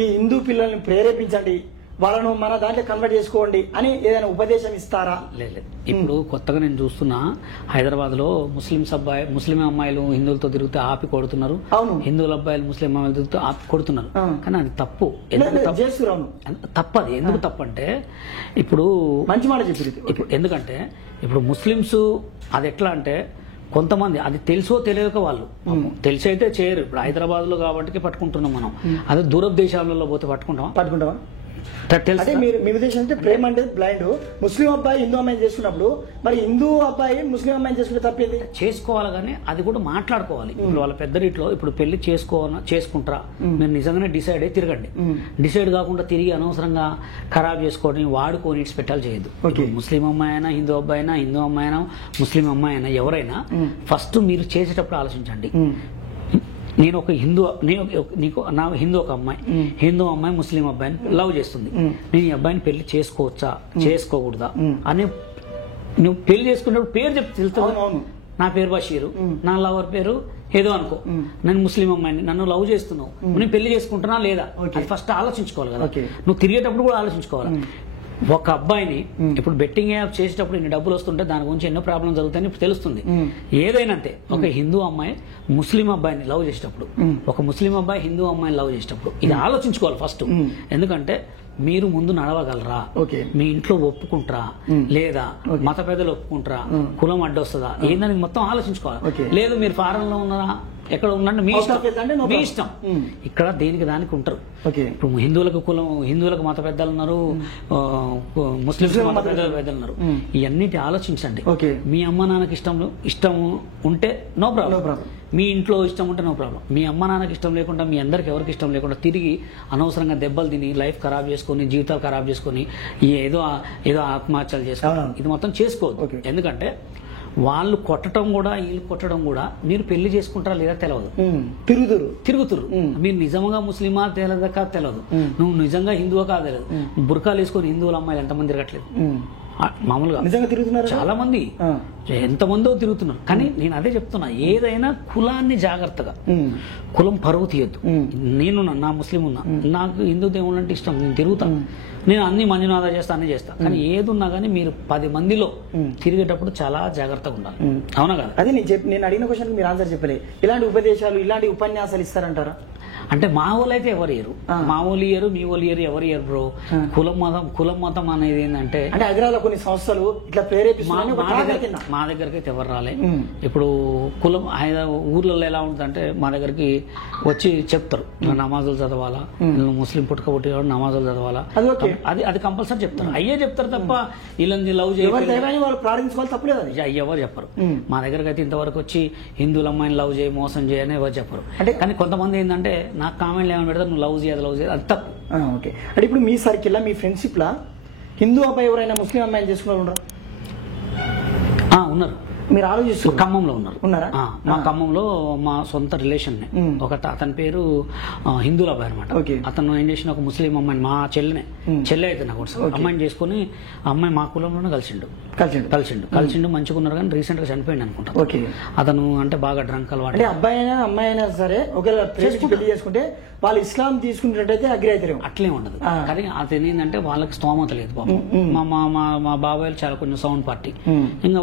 ఈ హిందూ పిల్లల్ని ప్రేరేపించండి, వాళ్ళను మన దాంట్లో కన్వర్ట్ చేసుకోండి అని ఏదైనా ఉపదేశం ఇస్తారా? లేదు. ఇప్పుడు కొత్తగా నేను చూస్తున్నా, హైదరాబాద్ లో ముస్లిం అమ్మాయిలు హిందువులతో తిరిగితే ఆపి కొడుతున్నారు, అవును, హిందువుల అబ్బాయిలు ముస్లిం అమ్మాయిలు తిరిగితే ఆపి కొడుతున్నారు. కానీ అది తప్పు. తప్పది. ఎందుకు తప్పు అంటే ఇప్పుడు మంచి మాట చెప్పి ఇప్పుడు ఎందుకంటే ఇప్పుడు ముస్లిమ్స్ అది ఎట్లా అంటే కొంతమంది అది తెలుసో తెలియక వాళ్ళు తెలిసి అయితే చేయరు. ఇప్పుడు హైదరాబాద్ లో కాబట్టి పట్టుకుంటున్నాం మనం, అదే దూర దేశాలలో పోతే పట్టుకుంటామా? అంటే మీరు మీ ఉద్దేశం అంటే ప్రేమ అంటే బ్లైండ్. ముస్లిం అబ్బాయి హిందూ అమ్మాయిని చేసుకున్నప్పుడు మరి హిందూ అబ్బాయి ముస్లిం అమ్మాయిని చేసుకుంటే తప్పేది? చేసుకోవాలి, కానీ అది కూడా మాట్లాడుకోవాలి. ఇప్పుడు వాళ్ళ పెద్దరిట్లో ఇప్పుడు పెళ్లి చేసుకుంటారా, మీరు నిజంగానే డిసైడ్ అయ్యి తిరగండి. డిసైడ్ కాకుండా తిరిగి అనవసరంగా ఖరాబ్ చేసుకొని వాడుకొని ఇట్స్ పెట్టాలి చేయొద్దు. ముస్లిం అమ్మాయి అయినా హిందూ అబ్బాయి అయినా, హిందూ అమ్మాయి అయినా ముస్లిం అమ్మాయి అయినా ఎవరైనా ఫస్ట్ మీరు చేసేటప్పుడు ఆలోచించండి. నేను ఒక హిందూ, నా హిందూ ఒక అమ్మాయి, హిందూ అమ్మాయి ముస్లిం అబ్బాయిని లవ్ చేస్తుంది, నేను ఈ అబ్బాయిని పెళ్లి చేసుకోవచ్చా చేసుకోకూడదా అని నువ్వు పెళ్లి చేసుకున్నప్పుడు పేరు చెప్తే తెలుస్తావు. నా పేరు బషీరు, నా లవర్ పేరు ఏదో అనుకో, నేను ముస్లిం అమ్మాయిని, నన్ను లవ్ చేస్తున్నావు, నేను పెళ్లి చేసుకుంటున్నా లేదా అది ఫస్ట్ ఆలోచించుకోవాలి కదా. నువ్వు తిరిగేటప్పుడు కూడా ఆలోచించుకోవాలి. ఒక అబ్బాయిని ఇప్పుడు బెట్టింగ్ యాప్ చేసేటప్పుడు ఇన్ని డబ్బులు వస్తుంటే దాని గురించి ఎన్నో ప్రాబ్లం జరుగుతాయని ఇప్పుడు తెలుస్తుంది. ఏదైనా అంతే, ఒక హిందూ అమ్మాయి ముస్లిం అబ్బాయిని లవ్ చేసేటప్పుడు, ఒక ముస్లిం అబ్బాయి హిందూ అమ్మాయిని లవ్ చేసేటప్పుడు ఇది ఆలోచించుకోవాలి ఫస్ట్. ఎందుకంటే మీరు ముందు నడవగలరా, మీ ఇంట్లో ఒప్పుకుంటారా లేదా, మత పెద్దలు ఒప్పుకుంటారా, కులం అడ్డొస్తుందా ఏందని మొత్తం ఆలోచించుకోవాలి. లేదు మీరు ఫారెన్ లో ఉన్నారా, ఎక్కడ ఉన్నట్టు మీ ఇష్టం. ఇక్కడ దేనికి దానికి ఉంటారు. ఇప్పుడు హిందువులకు మత పెద్దలు ఉన్నారు, ముస్లింస్ మత పెద్దలు ఉన్నారు. ఇవన్నిటి ఆలోచించండి. మీ అమ్మ నాన్నకి ఇష్టం ఉంటే నో ప్రాబ్లం, మీ ఇంట్లో ఇష్టం ఉంటే నో ప్రాబ్లం. మీ అమ్మ నాన్నకి ఇష్టం లేకుండా, మీ అందరికి ఎవరికి ఇష్టం లేకుండా తిరిగి అనవసరంగా దెబ్బలు తిని లైఫ్ ఖరాబ్ చేసుకొని, జీవితాలు ఖరాబ్ చేసుకొని, ఏదో ఆత్మహత్యలు చేసుకోవడం ఇది మొత్తం చేసుకోవద్దు. ఎందుకంటే వాళ్ళు కొట్టడం కూడా వీళ్ళు కొట్టడం కూడా మీరు పెళ్లి చేసుకుంటారా లేదా తెలియదు, తిరుగుతురు. మీరు నిజంగా ముస్లిమా తెలియదు, నువ్వు నిజంగా హిందువా కాదు తెలియదు. బుర్కాలు వేసుకొని హిందువుల అమ్మాయిలు ఎంతమంది తిరగట్లేదు మామూలుగా, నిజంగా తిరుగుతున్నారు చాలా మంది, ఎంతమందో తిరుగుతున్నారు. కానీ నేను అదే చెప్తున్నా, ఏదైనా కులాన్ని జాగ్రత్తగా, కులం పరువు తీయద్దు. నేను నా ముస్లిం ఉన్నా, నాకు హిందూ దేవుళ్ళు అంటే ఇష్టం, నేను తిరుగుతాను, నేను అన్ని మంజునాథ చేస్తా, అన్ని చేస్తా. కానీ ఏదున్నా కానీ మీరు 10 మందిలో తిరిగేటప్పుడు చాలా జాగ్రత్తగా ఉండాలి. అవునా కదా? అదే నేను అడిగిన క్వశ్చన్ మీరు ఆన్సర్ చెప్పలే. ఇలాంటి ఉపదేశాలు, ఇలాంటి ఉపన్యాసాలు ఇస్తారంటారా? అంటే మా వాళ్ళు అయితే ఎవరు ఇయరు, మా వాళ్ళు ఇయరు, మీ వాళ్ళు ఇయరు, ఎవరు ఇయరు బ్రో. కులం మతం అనేది ఏంటంటే హైదరాబాద్ కొన్ని సంస్థలు ఇట్లా ప్రేరేపిస్తున్నారు. మా దగ్గరికి అయితే ఎవరు రాలే. ఇప్పుడు కులం ఊర్లలో ఎలా ఉంటుందంటే మా దగ్గరికి వచ్చి చెప్తారు, నమాజులు చదవాలా, ముస్లిం పుట్టుక నమాజులు చదవాలా, అది కంపల్సరీ చెప్తారు. అయ్యే చెప్తారు తప్ప వీళ్ళని లవ్ చేయాలి ప్రార్థించుకోవాలి తప్పలేదు, అది ఎవరు చెప్పరు. మా దగ్గరకు అయితే ఇంతవరకు వచ్చి హిందువుల అమ్మాయిని లవ్ చేయి, మోసం చేయని ఎవరు చెప్పరు. కానీ కొంతమంది ఏంటంటే నాకు కామెంట్లు ఏమైనా పెడతారు, నువ్వు లవ్ చేయదు అది తప్పు. ఓకే. అంటే ఇప్పుడు మీ సర్కిల్, మీ ఫ్రెండ్షిప్ లా హిందూ అబ్బాయి ఎవరైనా ముస్లిం అమ్మాయిని చేసుకున్నారు ఉన్నారు? మీరు ఆలోచిస్తారు? ఖమ్మంలో ఉన్నారా? మా ఖమ్మంలో మా సొంత రిలేషన్ అతని పేరు హిందూల అబ్బాయి అనమాట. అతను ఏం చేసిన, ఒక ముస్లిం అమ్మాయిని, మా చెల్లె అయితే నాకు అమ్మాయిని చేసుకుని, అమ్మాయి మా కులంలోనే కలిసిండు మంచిగా ఉన్నారు. కానీ రీసెంట్ గా చనిపోయింది అనుకుంటా. అతను అంటే బాగా డ్రంక్ అలవాటు. అంటే అబ్బాయి అయినా అమ్మాయి అయినా సరే ఒకవేళ పెళ్లి చేసుకుంటే వాళ్ళు ఇస్లాం తీసుకున్నట్టయితే అగ్రి అవుతారు, అట్లే ఉండదు. కానీ అతను ఏంటంటే వాళ్ళకి స్తోమత లేదు పాపం. మా బాబాయ్ చాలా కొంచెం సౌండ్ పార్టీ, ఇంకా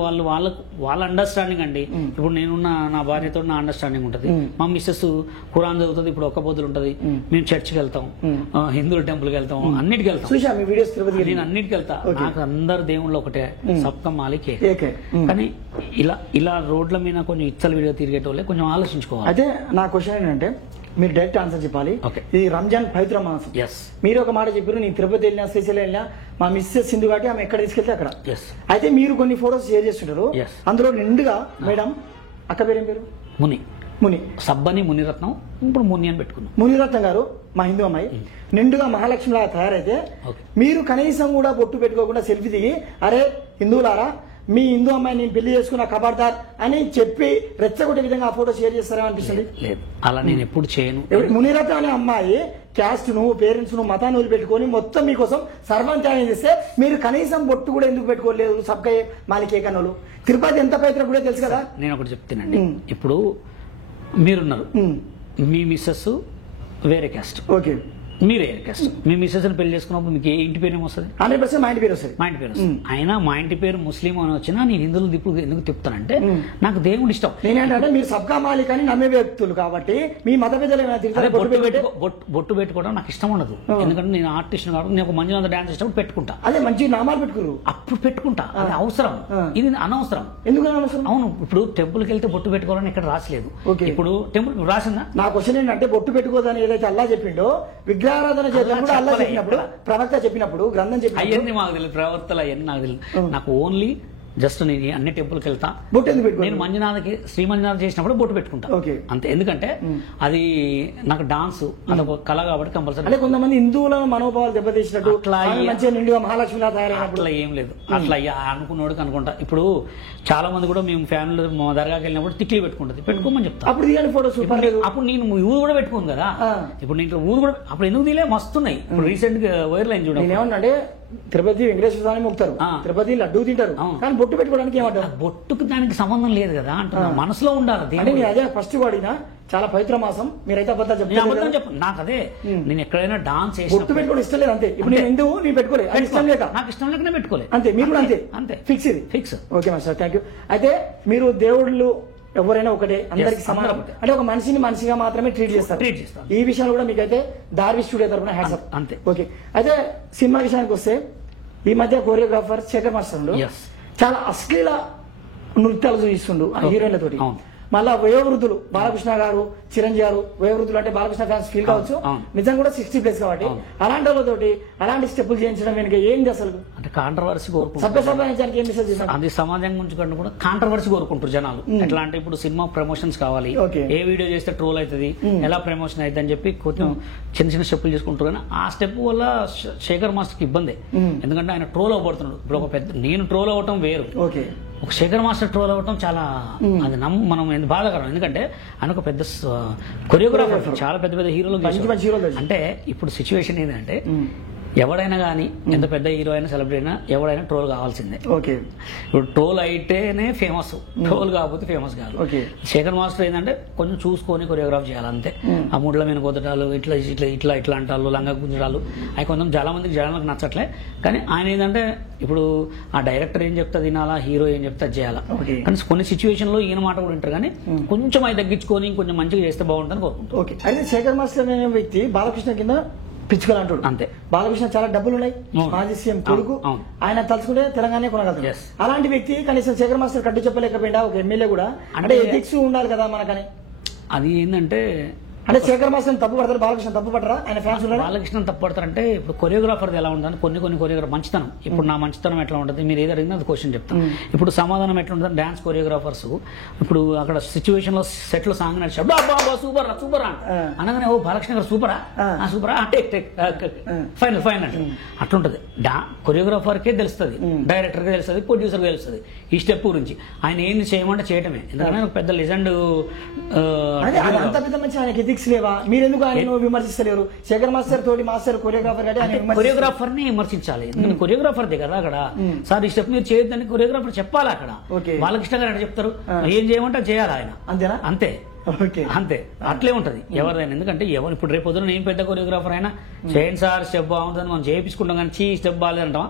వాళ్ళ అండర్స్టాండింగ్ అండి. ఇప్పుడు నేనున్న నా భార్యతో నా అండర్స్టాండింగ్ ఉంటది. మా మిస్సెస్ ఖురాన్ చదువుతుంది, ఇప్పుడు ఒక్క పొద్దులు ఉంటది, మేము చర్చికి వెళ్తాం, హిందువుల టెంపుల్కి వెళ్తాం, అన్నిటికి వెళ్తాం. నేను అన్నిటికి వెళ్తా. నాకు అందరు దేవుళ్ళు ఒకటే, సబ్కా మాలిక్ ఏక్. కానీ ఇలా రోడ్ల మీద కొంచెం ఇచ్చల వీడియో తిరిగేటోళ్ళే కొంచెం ఆలోచించుకోవాలి. అయితే నా క్వశ్చన్ ఏంటంటే మీరు డైరెక్ట్ ఆన్సర్ చెప్పాలి. ఇది రంజాన్ పవిత్ర మాసం. మీరు ఒక మాట చెప్పారు, నేను తిరుపతి వెళ్ళినా, శ్రీశైలం వెళ్ళినా, మా మిస్సెస్ సింధు కాబట్టి ఆమె ఎక్కడ తీసుకెళ్తే అక్కడ. అయితే మీరు కొన్ని ఫోటోస్ షేర్ చేస్తుంటారు, అందులో నిండుగా మేడం, అక్క పేరేం పేరు? ముని సబ్బని మునిరత్నం, ఇప్పుడు ముని అని పెట్టుకున్నాం. మునిరత్నం గారు మా హిందూ అమ్మాయి నిండుగా మహాలక్ష్మి లాగా తయారైతే మీరు కనీసం కూడా బొట్టు పెట్టుకోకుండా సెల్ఫీ దిగి, అరే హిందువులారా మీ హిందూ అమ్మాయి నేను పెళ్లి చేసుకున్న ఖబర్దార్ అని చెప్పి రెచ్చగొట్టే విధంగా ఆ ఫోటో షేర్ చేస్తారా అనిపిస్తుంది? లేదు, అలా నేను ఎప్పుడు చేయను. మునిరత్నం అనే అమ్మాయి క్యాస్ట్ ను, పేరెంట్స్ ను, మతాన్ని వదిలిపెట్టుకొని మొత్తం మీకోసం సర్వం చేస్తే మీరు కనీసం బొట్టు కూడా ఎందుకు పెట్టుకోలేదు? సబ్కై మాలికే కన్నులు తిరుపతి ఎంత పవిత్ర కూడా తెలుసు కదా. నేను ఒకటి చెప్తానండి, ఇప్పుడు మీరున్నారు, మీ మిస్సెస్ వేరే క్యాస్ట్, ఓకే, మీరు వేరే క్యాస్ట్. మీ మిస్సెస్ పెళ్లి చేసుకున్నప్పుడు మీకు ఏ ఇంటి పేరు ఏమొస్తుంది? 100% మా ఇంటి పేరు వస్తుంది. మా ఇంటి పేరు వస్తుంది. అయినా మా ఇంటి పేరు ముస్లిం అని వచ్చినా నేను హిందువులు ఇప్పుడు ఎందుకు తిప్పుతానంటే నాకు దేవుడు ఇష్టం. నేనేంటంటే మీరు సబ్కా మాలిక్ అని నమ్మే వ్యక్తులు కాబట్టి మీ మత పెద్దలు బొట్టు పెట్టుకోవడం నాకు ఇష్టం ఉండదు. ఎందుకంటే నేను ఆర్టిస్ట్ కాబట్టి నేను ఒక మంజునాథ డాన్స్ ఇష్టం పెట్టుకుంటా. అదే మంచి నామాలు పెట్టుకోరు, అప్పుడు పెట్టుకుంటా. అది అవసరం, ఇది అనవసరం. ఎందుకు అనవసరం? అవును, ఇప్పుడు టెంపుల్కి వెళ్తే బొట్టు పెట్టుకోవాలని ఇక్కడ రాసలేదు. ఇప్పుడు టెంపుల్ రాసిందా? నా క్వశ్చన్ ఏంటంటే బొట్టు పెట్టుకోదని ఏదైతే అల్లా చెప్పిండో విగ్రహారాధన చేసినప్పుడు అల్లా చెప్పినప్పుడు ప్రవక్త చెప్పినప్పుడు గ్రంథం చెప్పినప్పుడు అవన్నీ మాకు తెలియదు, ప్రవర్తలు అవన్నీ నాకు తెలియదు. నాకు ఓన్లీ జస్ట్ నేను అన్ని టెంపుల్కి వెళ్తా, బొట్టు ఎందుకు పెట్టుకో? నేను మంజునాథకి శ్రీ మంజునాథ్ చేసినప్పుడు బొట్టు పెట్టుకుంటా అంతే. ఎందుకంటే అది నాకు డాన్స్ అదొక కళ కాబట్టి కంపల్సరీ. అంటే కొంతమంది హిందువుల మనోభావాలు దెబ్బతీసినట్టు మంచిగా నిండుగా మహాలక్ష్మిలా తయారైనప్పుడు అట్లా ఏం లేదు. అట్లా అనుకున్నోడికి అనుకుంటా. ఇప్పుడు చాలా మంది కూడా మేము ఫ్యామిలీ దర్గాకి వెళ్ళినప్పుడు తిక్లీ పెట్టుకుంటుంది, పెట్టుకోమని చెప్తా. అప్పుడు తీయండి ఫోటో సూపర్. అప్పుడు నేను ఊరు కూడా పెట్టుకోను కదా. ఇప్పుడు నేను ఊరు కూడా అప్పుడు ఎందుకు తీలే, మస్తున్నాయి. ఇప్పుడు రీసెంట్ గా వైరల్ అయింది చూడండి. నేనేమన్నంటే తిరుపతి వెంకటేశ్వర స్వామి మొక్కుతారు, తిరుపతి లడ్డూ తింటారు, కానీ బొట్టు పెట్టుకోవడానికి ఏమంటారు? బొట్టుకు దానికి సంబంధం లేదు కదా అంటున్నా, మనసులో ఉండాలి. నేను అదే ఫస్ట్ వాడినా చాలా పవిత్ర మాసం, మీరైతే అబద్ధాలు చెప్పు. నాకు అదే, నేను ఎక్కడైనా డాన్స్ చేసి బొట్టు పెట్టుకోవడం ఇష్టం లేదు అంతే. ఇప్పుడు నేను ఎందుకు నేను పెట్టుకోలేదు, అది ఇష్టం లేక, నాకు ఇష్టం లేకనే పెట్టుకోలేదు అంతే. మీరు కూడా అంతే, అంతే. ఫిక్స్ ఇది fix. Okay master, thank you. అయితే మీరు దేవుళ్ళు ఎవరైనా ఒకటే, అందరికి సమానం. అంటే ఒక మనిషిని మనిషిగా మాత్రమే ట్రీట్ చేస్తారు. ఈ విషయంలో కూడా మీకైతే దార్వి స్టూడియో తరపున హ్యాట్స్ ఆఫ్. అంతే. ఓకే, అయితే సినిమా విషయానికి వస్తే ఈ మధ్య కోరియోగ్రాఫర్ శేఖర్ మాస్టర్ చాలా అశ్లీల నృత్యాలు చూపిస్తుండు ఆ హీరోయిన్లతోటి. మళ్ళా వయోవృద్ధులు బాలకృష్ణ గారు, చిరంజీవి గారు, వయోవృద్ధులు అంటే బాలకృష్ణ ఫ్యాన్స్ ఫీల్ కావచ్చు, నిజంగా కూడా 60+ కాబట్టి అలాంటి వాళ్ళతోటి అలాంటి స్టెప్పులు చేయించడం వెనుక ఏంది అసలు? అంటే కాంట్రవర్సీ సభ్యసభానికి ఏం మెసేజ్ చేస్తారు? అది సమాజం గురించి కంటే కూడా కాంట్రవర్సీ కోరుకుంటారు జనాలు. ఎట్లా అంటే ఇప్పుడు సినిమా ప్రమోషన్స్ కావాలి, ఏ వీడియో చేస్తే ట్రోల్ అవుతుంది, ఎలా ప్రమోషన్ అవుతుంది అని చెప్పి కొంచెం చిన్న చిన్న స్టెప్పులు చేసుకుంటారు. కానీ ఆ స్టెప్ వల్ల శేఖర్ మాస్టర్కి ఇబ్బంది, ఎందుకంటే ఆయన ట్రోల్ అవ్వబడుతున్నాడు. ఇప్పుడు ఒక పెద్ద నేను ట్రోల్ అవ్వటం వేరు, ఒక శేఖర్ మాస్టర్ ట్రోల్ అవ్వటం చాలా అది మనం బాధాకరం. ఎందుకంటే ఆయన ఒక పెద్ద కొరియోగ్రాఫర్, చాలా పెద్ద పెద్ద హీరోలు. అంటే ఇప్పుడు సిచ్యువేషన్ ఏంటంటే ఎవడైనా కానీ ఎంత పెద్ద హీరో అయినా సెలబ్రిటీ అయినా ఎవడైనా ట్రోల్ కావాల్సిందే. ఓకే, ఇప్పుడు ట్రోల్ అయితేనే ఫేమస్, ట్రోల్ కాకపోతే ఫేమస్ కాదు. శేఖర్ మాస్టర్ ఏంటంటే కొంచెం చూసుకొని కొరియోగ్రాఫ్ చేయాలి అంతే. ఆ ముడ్ల మీద కొద్దటాలు, ఇట్లా ఇట్లా ఇట్లా ఇట్లా అంటారు, లంగా గుంజడాలు అవి కొంచెం చాలా మందికి జనాలకు నచ్చట్లే. కానీ ఆయన ఏంటంటే ఇప్పుడు ఆ డైరెక్టర్ ఏం చెప్తా తినాలా, హీరో ఏం చెప్తా చేయాలా. కానీ కొన్ని సిచ్యువేషన్ లో ఈయన మాట కూడా వింటారు, కానీ కొంచెం అది తగ్గించుకొని కొంచెం మంచిగా చేస్తే బాగుంటుందని కోరుకుంటారు. ఓకే, అయితే శేఖర్ మాస్టర్ అనే వ్యక్తి బాలకృష్ణ కింద పిచ్చుకలు అంటాడు అంతే. బాలకృష్ణ చాలా డబ్బులు ఉన్నాయి, మాజీ సీఎం కొడుకు, ఆయన తలుచుకుంటే తెలంగాణ కొనగలుగుతాడు. అలాంటి వ్యక్తి కనీసం శేఖర్ మాస్టర్ కట్టు చెప్పలేకపోయినా ఒక ఎమ్మెల్యే కూడా, అంటే ఎథిక్స్ ఉండాలి కదా మనకని. అది ఏంటంటే అంటే శేఖర్ మాస్టర్ తప్పు పడతారు, బాలకృష్ణ తప్పు పడరా? ఆయన ఫ్యాన్స్ బాలకృష్ణ తప్పు పడతారంటే ఇప్పుడు కొరియోగ్రాఫర్ ఎలా ఉంటుంది, కొన్ని కొరియోగ్రాఫర్ మంచితనం. ఇప్పుడు నా మంచితనం ఎట్లా ఉంటుంది, మీరు ఏదో అడిగినా అది క్వశ్చన్ చెప్తాను. ఇప్పుడు సమాధానం ఎట్లా ఉంటుంది, డాన్స్ కొరియోగ్రాఫర్స్ ఇప్పుడు అక్కడ సిచ్యువేషన్ లో సెట్ లో సాంగ్ నడిచాడు, సూపర్ సూపర్ అనగానే ఓ బాలకృష్ణ గారు సూపరా సూపరా ఫైనల్ ఫైనల్ అట్లుంటది. కొరియోగ్రాఫర్ కే తెలుస్తుంది, డైరెక్టర్ కే తెలుస్తుంది, ప్రొడ్యూసర్ కే తెలుస్తుంది ఈ స్టెప్ గురించి. ఆయన ఏంది చేయమంటే చేయటమే, ఎందుకంటే పెద్ద లెజెండ్. లేవా మీరు ఎందుకు ఆయన విమర్శిస్తలేరు? శేఖర్ మాస్టర్ తోటి మాస్టర్ కొరియోగ్రాఫర్ కొరియోగ్రాఫర్ ని విమర్శించాలి, కొరియోగ్రాఫర్దే కదా అక్కడ. సార్ ఈ స్టెప్ మీరు చేయొద్దని కొరియోగ్రాఫర్ చెప్పాలి అక్కడ. బాలకృష్ణ గారు చెప్తారు, ఏం చేయమంటే చేయాలి ఆయన, అంతేనా? అంతే, అంతే, అట్లే ఉంటది ఎవరిదైనా. ఎందుకంటే ఎవరు ఇప్పుడు రేపు పొద్దున నేను పెద్ద కొరియోగ్రాఫర్ అయినా చేయండి సార్ స్టెప్ బాగుంటుంది మనం చేయించుకుంటాం, కానీ స్టెప్ బాగాలేదంటాం,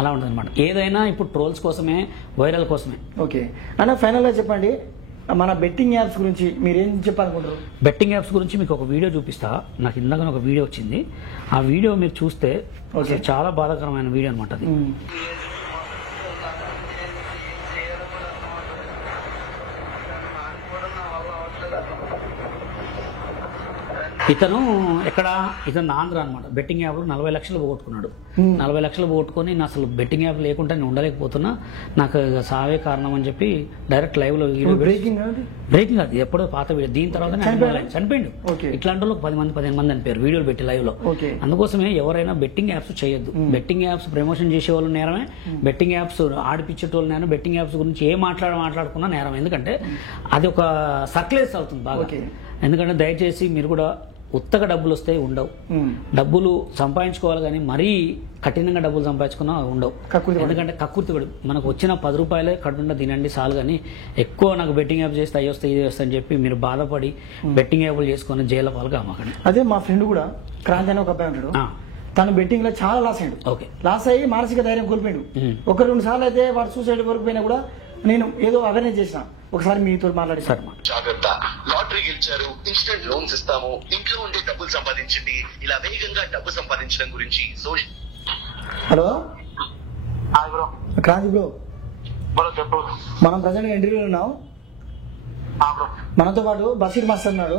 అలా ఉంటుంది అనమాట. ఏదైనా ఇప్పుడు ట్రోల్స్ కోసమే, వైరల్ కోసమే. ఓకే అన్న, ఫైనల్ గా చెప్పండి మన బెట్టింగ్ యాప్స్ గురించి మీరు ఏం చెప్పాలనుకుంటారు? బెట్టింగ్ యాప్స్ గురించి మీకు ఒక వీడియో చూపిస్తా. నాకు ఇందాక ఒక వీడియో వచ్చింది, ఆ వీడియో మీరు చూస్తే చాలా బాధాకరమైన వీడియో అనమాట అది. ఇతను ఇతను ఆంధ్ర అనమాట. బెట్టింగ్ యాప్ లో 40 లక్షలు పోగొట్టుకున్నాడు. 40 లక్షలు పోగొట్టుకొని నేను అసలు బెట్టింగ్ యాప్ లేకుండా నేను ఉండలేకపోతున్నా, నాకు సావే కారణం అని చెప్పి డైరెక్ట్ లైవ్ లో బ్రేకింగ్ అది ఎప్పుడో పాత వీడియో. దీని తర్వాత చనిపోయిండు. ఇట్లాంటి వాళ్ళు 10 మంది 15 మంది అనిపారు వీడియోలు పెట్టి లైవ్ లో. అందుకోసమే ఎవరైనా బెట్టింగ్ యాప్స్ చేయొద్దు. బెట్టింగ్ యాప్స్ ప్రమోషన్ చేసే వాళ్ళు నేరమే, బెట్టింగ్ యాప్స్ ఆడిపించేటోళ్ళు నేరం, బెట్టింగ్ యాప్స్ గురించి ఏ మాట్లాడుకున్నా నేరం. ఎందుకంటే అది ఒక సర్క్యులేట్ అవుతుంది బాగా. ఎందుకంటే దయచేసి మీరు కూడా ఉత్తగా డబ్బులు వస్తాయి ఉండవు. డబ్బులు సంపాదించుకోవాలి కానీ మరీ కఠినంగా డబ్బులు సంపాదించుకున్నా ఉండవు. ఎందుకంటే కక్కుర్తి పడి మనకు వచ్చిన 10 రూపాయలే కడుపుండా తినండి చాలు, కానీ ఎక్కువ నాకు బెట్టింగ్ యాప్ చేస్తే అవి వస్తాయి ఇది వస్తాయి అని చెప్పి మీరు బాధపడి బెట్టింగ్ యాప్లు చేసుకొని జైలు పాలు కామాకండి. అదే మా ఫ్రెండ్ కూడా క్రాంతి అని ఒక అబ్బాయి ఉంటాడు, తను బెట్టింగ్ లో చాలా లాస్ అయ్యాడు. ఓకే, లాస్ అయ్యి మానసిక ధైర్యం కోల్పోయాడు. 1-2 సార్లు అయితే వాడు సూసైడ్ వరకు పోయినా కూడా నేను ఏదో అవేర్నెస్ చేసిన. ఒకసారి మీతో మాట్లాడి సార్. జాగ్రత్త, లాటరీ గెలిచారు, ఇన్స్టెంట్ లోన్స్ ఇస్తాము, ఇంట్లో ఉండే డబ్బులు సంపాదించండి, ఇలా వేగంగా డబ్బు సంపాదించడం గురించి. హలో బ్రో, క్రాంతి బ్రో, చెప్పు. మనం ప్రజెంట్ ఇంటర్వ్యూలో ఉన్నాం. మనతో పాటు బషీర్ మాస్టర్ ఉన్నాడు.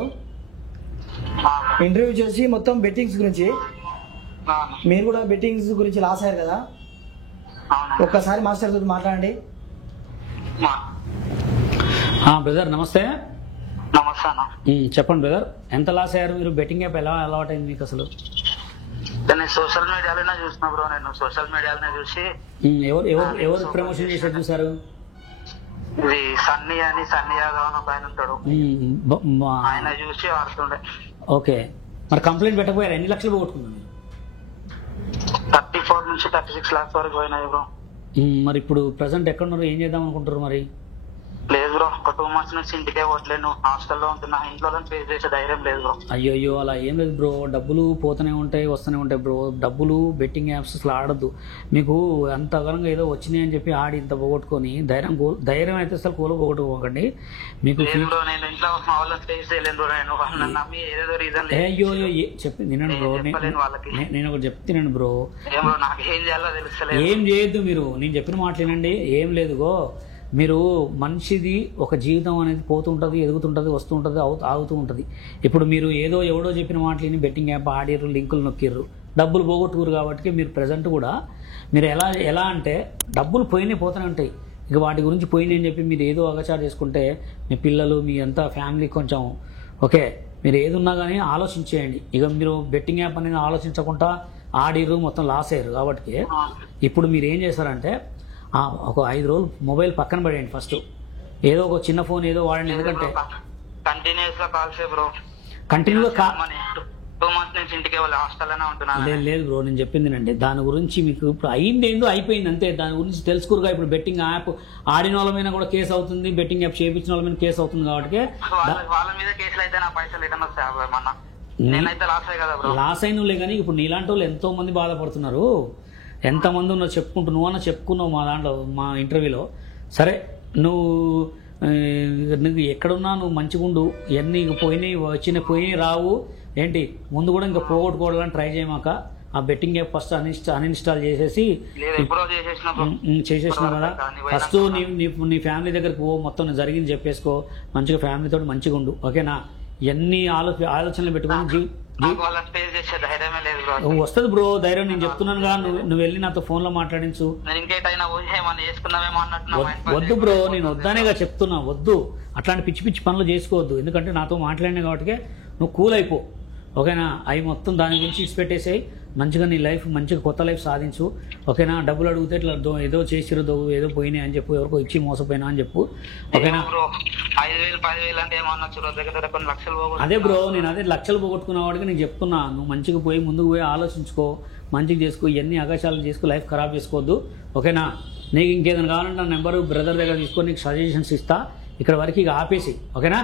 ఇంటర్వ్యూ చేసి మొత్తం బెట్టింగ్స్ గురించి, మీరు కూడా బెట్టింగ్స్ గురించి లాస్ అయ్యారు కదా, ఒక్కసారి మాస్టర్ తోటి మాట్లాడండి. బ్రదర్ నమస్తే. నమస్తే అన్న. చెప్పండి బ్రదర్, ఎంత లాస్ అయ్యారు మీరు? బెట్టింగ్ యాప్ ఎలా అలవాటైంది మీకు అసలు? నేను సోషల్ మీడియాలోనే చూసిన బ్రో, నేను సోషల్ మీడియాలోనే చూసి. ఎవరు ప్రమోషన్ చేసేది చూసారు? ఇది సన్నీ యాదవ్ అని ఒక ఆయన ఉంటాడు, ఆయన చూసి ఆడుతుండే. ఓకే, మరి కంప్లైంట్ పెట్టకపోయారు? ఎన్ని లక్షలు పోగొట్టుకున్నాను? 34 నుంచి 36 lakhs వరకు పోయినాయి బ్రో. మరి ఇప్పుడు ప్రెసెంట్ ఎక్కడ ఉన్నారు, ఏం చేద్దాం అనుకుంటారు మరి? లేదు బ్రో, ఒక 2 months నుంచి ఇంటికే పోవట్లేను, హాస్టల్లో ఉంటున్నా, ఇంట్లో ఫేస్ చేసే ధైర్యం లేదు బ్రో. అయ్యో అలా ఏం లేదు బ్రో, డబ్బులు పోతూనే ఉంటాయి వస్తూనే ఉంటాయి బ్రో. డబ్బులు బెట్టింగ్ యాప్స్ అసలు ఆడద్దు. మీకు అంత అగరంగా ఏదో వచ్చినాయి అని చెప్పి ఆడి ఇంత పోగొట్టుకొని ధైర్యం అయితే అసలు పోగొట్టుకోకండి. మీకు నేను ఇంట్లో మా వాళ్ళని ఫేస్ చేయలేను బ్రో, నేను వాళ్ళని నమ్మి ఏదేదో రీజన్. అయ్యో చెప్పి తినండి బ్రో, నేను ఒకటి చెప్తున్నాను బ్రో, నాకు ఏం చేయాలో తెలుస్తలేదు. ఏం చేయొద్దు మీరు, నేను చెప్పిన మాట వినండి. ఏం లేదుగో, మీరు మనిషిది ఒక జీవితం అనేది పోతుంటుంది, ఎదుగుతుంటుంది, వస్తుంటుంది, ఆగుతూ ఉంటుంది. ఇప్పుడు మీరు ఎవడో చెప్పిన మాటలని బెట్టింగ్ యాప్ ఆడిర్రు, లింకులు నొక్కిర్రు, డబ్బులు పోగొట్టుకురు. కాబట్టి మీరు ప్రజెంట్ కూడా మీరు ఎలా అంటే డబ్బులు పోతూనే ఉంటాయి. ఇక వాటి గురించి పోయినాయి అని చెప్పి మీరు ఏదో అగచారు చేసుకుంటే మీ పిల్లలు మీ అంతా ఫ్యామిలీ కొంచెం ఓకే, మీరు ఏది ఉన్నా కానీ ఆలోచించేయండి. ఇక మీరు బెట్టింగ్ యాప్ అనేది ఆలోచించకుండా ఆడిర్రు, మొత్తం లాస్ అయ్యారు. కాబట్టి ఇప్పుడు మీరు ఏం చేస్తారంటే ఒక 5 రోజులు మొబైల్ పక్కన పడేయండి. ఫస్ట్ ఏదో ఒక చిన్న ఫోన్ ఏదో వాడండి. ఎందుకంటే కంటిన్యూగా 2 months నుంచి ఇంటికి హాస్టల్లోనే ఉంటున్నాను. లేదు బ్రో, నేను చెప్పింది అండి దాని గురించి. మీకు ఇప్పుడు అయింది ఏందో అయిపోయింది అంతే, దాని గురించి తెలుసుకోరుగా. ఇప్పుడు బెట్టింగ్ యాప్ ఆడిన వాళ్ళ మీద కూడా కేసు అవుతుంది, బెట్టింగ్ యాప్ చేయించిన వాళ్ళ మీద కేసు అవుతుంది. కాబట్టి వాళ్ళ మీద కేసులు అయితే నా పైసలు రిటర్న్ వస్తాయి. నేనైతే లాస్ అయ్యి కదా బ్రో. లాస్ అయినలే కానీ ఇప్పుడు నీలాంటి వాళ్ళు ఎంతో మంది బాధపడుతున్నారు. ఎంతమంది ఉన్నావు చెప్పుకుంటూ, నువ్వన్నా చెప్పుకున్నావు మా దాంట్లో మా ఇంటర్వ్యూలో. సరే నువ్వు ఎక్కడున్నా నువ్వు మంచిగా ఉండు. ఇవన్నీ పోయినాయి రావు ఏంటి, ముందు కూడా ఇంకా పోగొట్టుకోవడానికి ట్రై చేయమాక. ఆ బెట్టింగ్ యాప్ ఫస్ట్ అన్ఇన్స్టాల్ చేసేసి చేసేసినా కదా. ఫస్ట్ నీ ఫ్యామిలీ దగ్గరకు పో, మొత్తం జరిగింది చెప్పేసుకో, మంచిగా ఫ్యామిలీతో మంచిగా ఉండు. ఓకేనా? ఇవన్నీ ఆలోచనలు పెట్టుకుని వస్తుంది బ్రో ధైర్యం. నేను చెప్తున్నానుగా, నువ్వు వెళ్ళి నాతో ఫోన్ లో మాట్లాడించు. వద్దు బ్రో, నేను వద్దనేగా చెప్తున్నా. వద్దు, అట్లాంటి పిచ్చి పిచ్చి పనులు చేసుకోవద్దు. ఎందుకంటే నాతో మాట్లాడినా కాబట్టి నువ్వు కూల్ అయిపో. ఓకేనా? అవి మొత్తం దాని గురించి ఇచ్చిపెట్టేసాయి. మంచిగా నీ లైఫ్ మంచిగా కొత్త లైఫ్ సాధించు. ఓకేనా? డబ్బులు అడిగితే ఇట్లా ఏదో చేసిరు, ఏదో పోయినాయి అని చెప్పు, ఎవరికో ఇచ్చి మోసపోయినా అని చెప్పు. ఓకేనా? అదే బ్రో, నేను అదే లక్షలు పోగొట్టుకున్న వాడికి నేను చెప్తున్నా. నువ్వు మంచిగా పోయి ముందుకు పోయి ఆలోచించుకో, మంచిగా చేసుకో, ఇవన్నీ అగాచాలు చేసుకో, లైఫ్ ఖరాబ్ చేసుకోవద్దు. ఓకేనా? నీకు ఇంకేదైనా కావాలంటే నా నెంబరు బ్రదర్ దగ్గర తీసుకొని నీకు సజెషన్స్ ఇస్తా. ఇక్కడ వరకు ఇక ఆపేసి. ఓకేనా?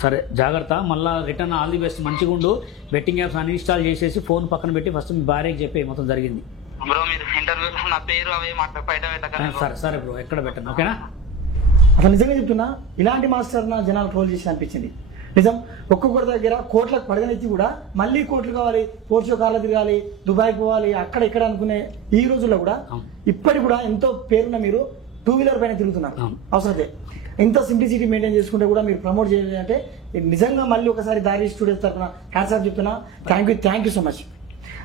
సరే, జాగ్రత్త. మళ్ళీ రిటర్న్ ఆల్ ది బెస్ట్. మంచిగా ఉండు. బెట్టింగ్ యాప్స్ అన్ఇన్స్టాల్ చేసేసి ఫోన్ పక్కన పెట్టి ఫస్ట్ మీ భార్యకి చెప్పి మొత్తం జరిగింది. సరే బ్రో, ఎక్కడ పెట్టండి. ఓకేనా? అసలు నిజంగా చెప్తున్నా, ఇలాంటి మాస్టర్ నా జనాలు ట్రోల్ చేసి అనిపించింది. నిజం, ఒక్కొక్కరి దగ్గర కోట్లకు పడగనెత్తి కూడా మళ్ళీ కోట్లు కావాలి, పోర్చో కార్లో తిరగాలి, దుబాయ్ పోవాలి, అక్కడ ఇక్కడ అనుకునే ఈ రోజుల్లో కూడా ఇప్పటికి కూడా ఎంతో పేరున్న మీరు 2-wheeler పైన తిరుగుతున్నారు. అవసరతే ఇంత సింప్లిసిటీ మెయింటైన్ చేసుకుంటే కూడా మీరు ప్రమోట్ చేయాలి అంటే నిజంగా మళ్ళీ ఒకసారి దారి స్టూడియోస్ తరఫున హ్యాట్స్ ఆఫ్ చెప్తున్నా. Thank you so much.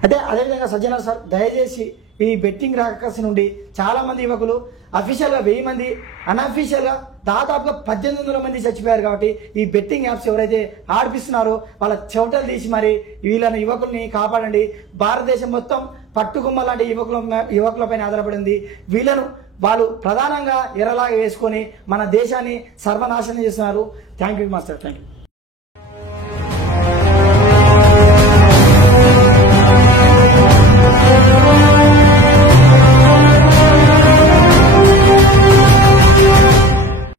అయితే అదేవిధంగా సజ్జనార్ సార్, దయచేసి ఈ బెట్టింగ్ రాకసి నుండి చాలా మంది యువకులు అఫీషియల్గా 1000 మంది, అన్అఫీషియల్గా దాదాపుగా 1800 మంది చచ్చిపోయారు. కాబట్టి ఈ బెట్టింగ్ యాప్స్ ఎవరైతే ఆడిపిస్తున్నారో వాళ్ళ చెవటలు తీసి మరి వీళ్ళని యువకుల్ని కాపాడండి. భారతదేశం మొత్తం పట్టుకుమ్మ లాంటి యువకులపైన ఆధారపడింది. వీళ్ళను వాళ్ళు ప్రధానంగా ఎరలాగా వేసుకొని మన దేశాన్ని సర్వనాశనం చేస్తున్నారు. Thank you master. Thank you.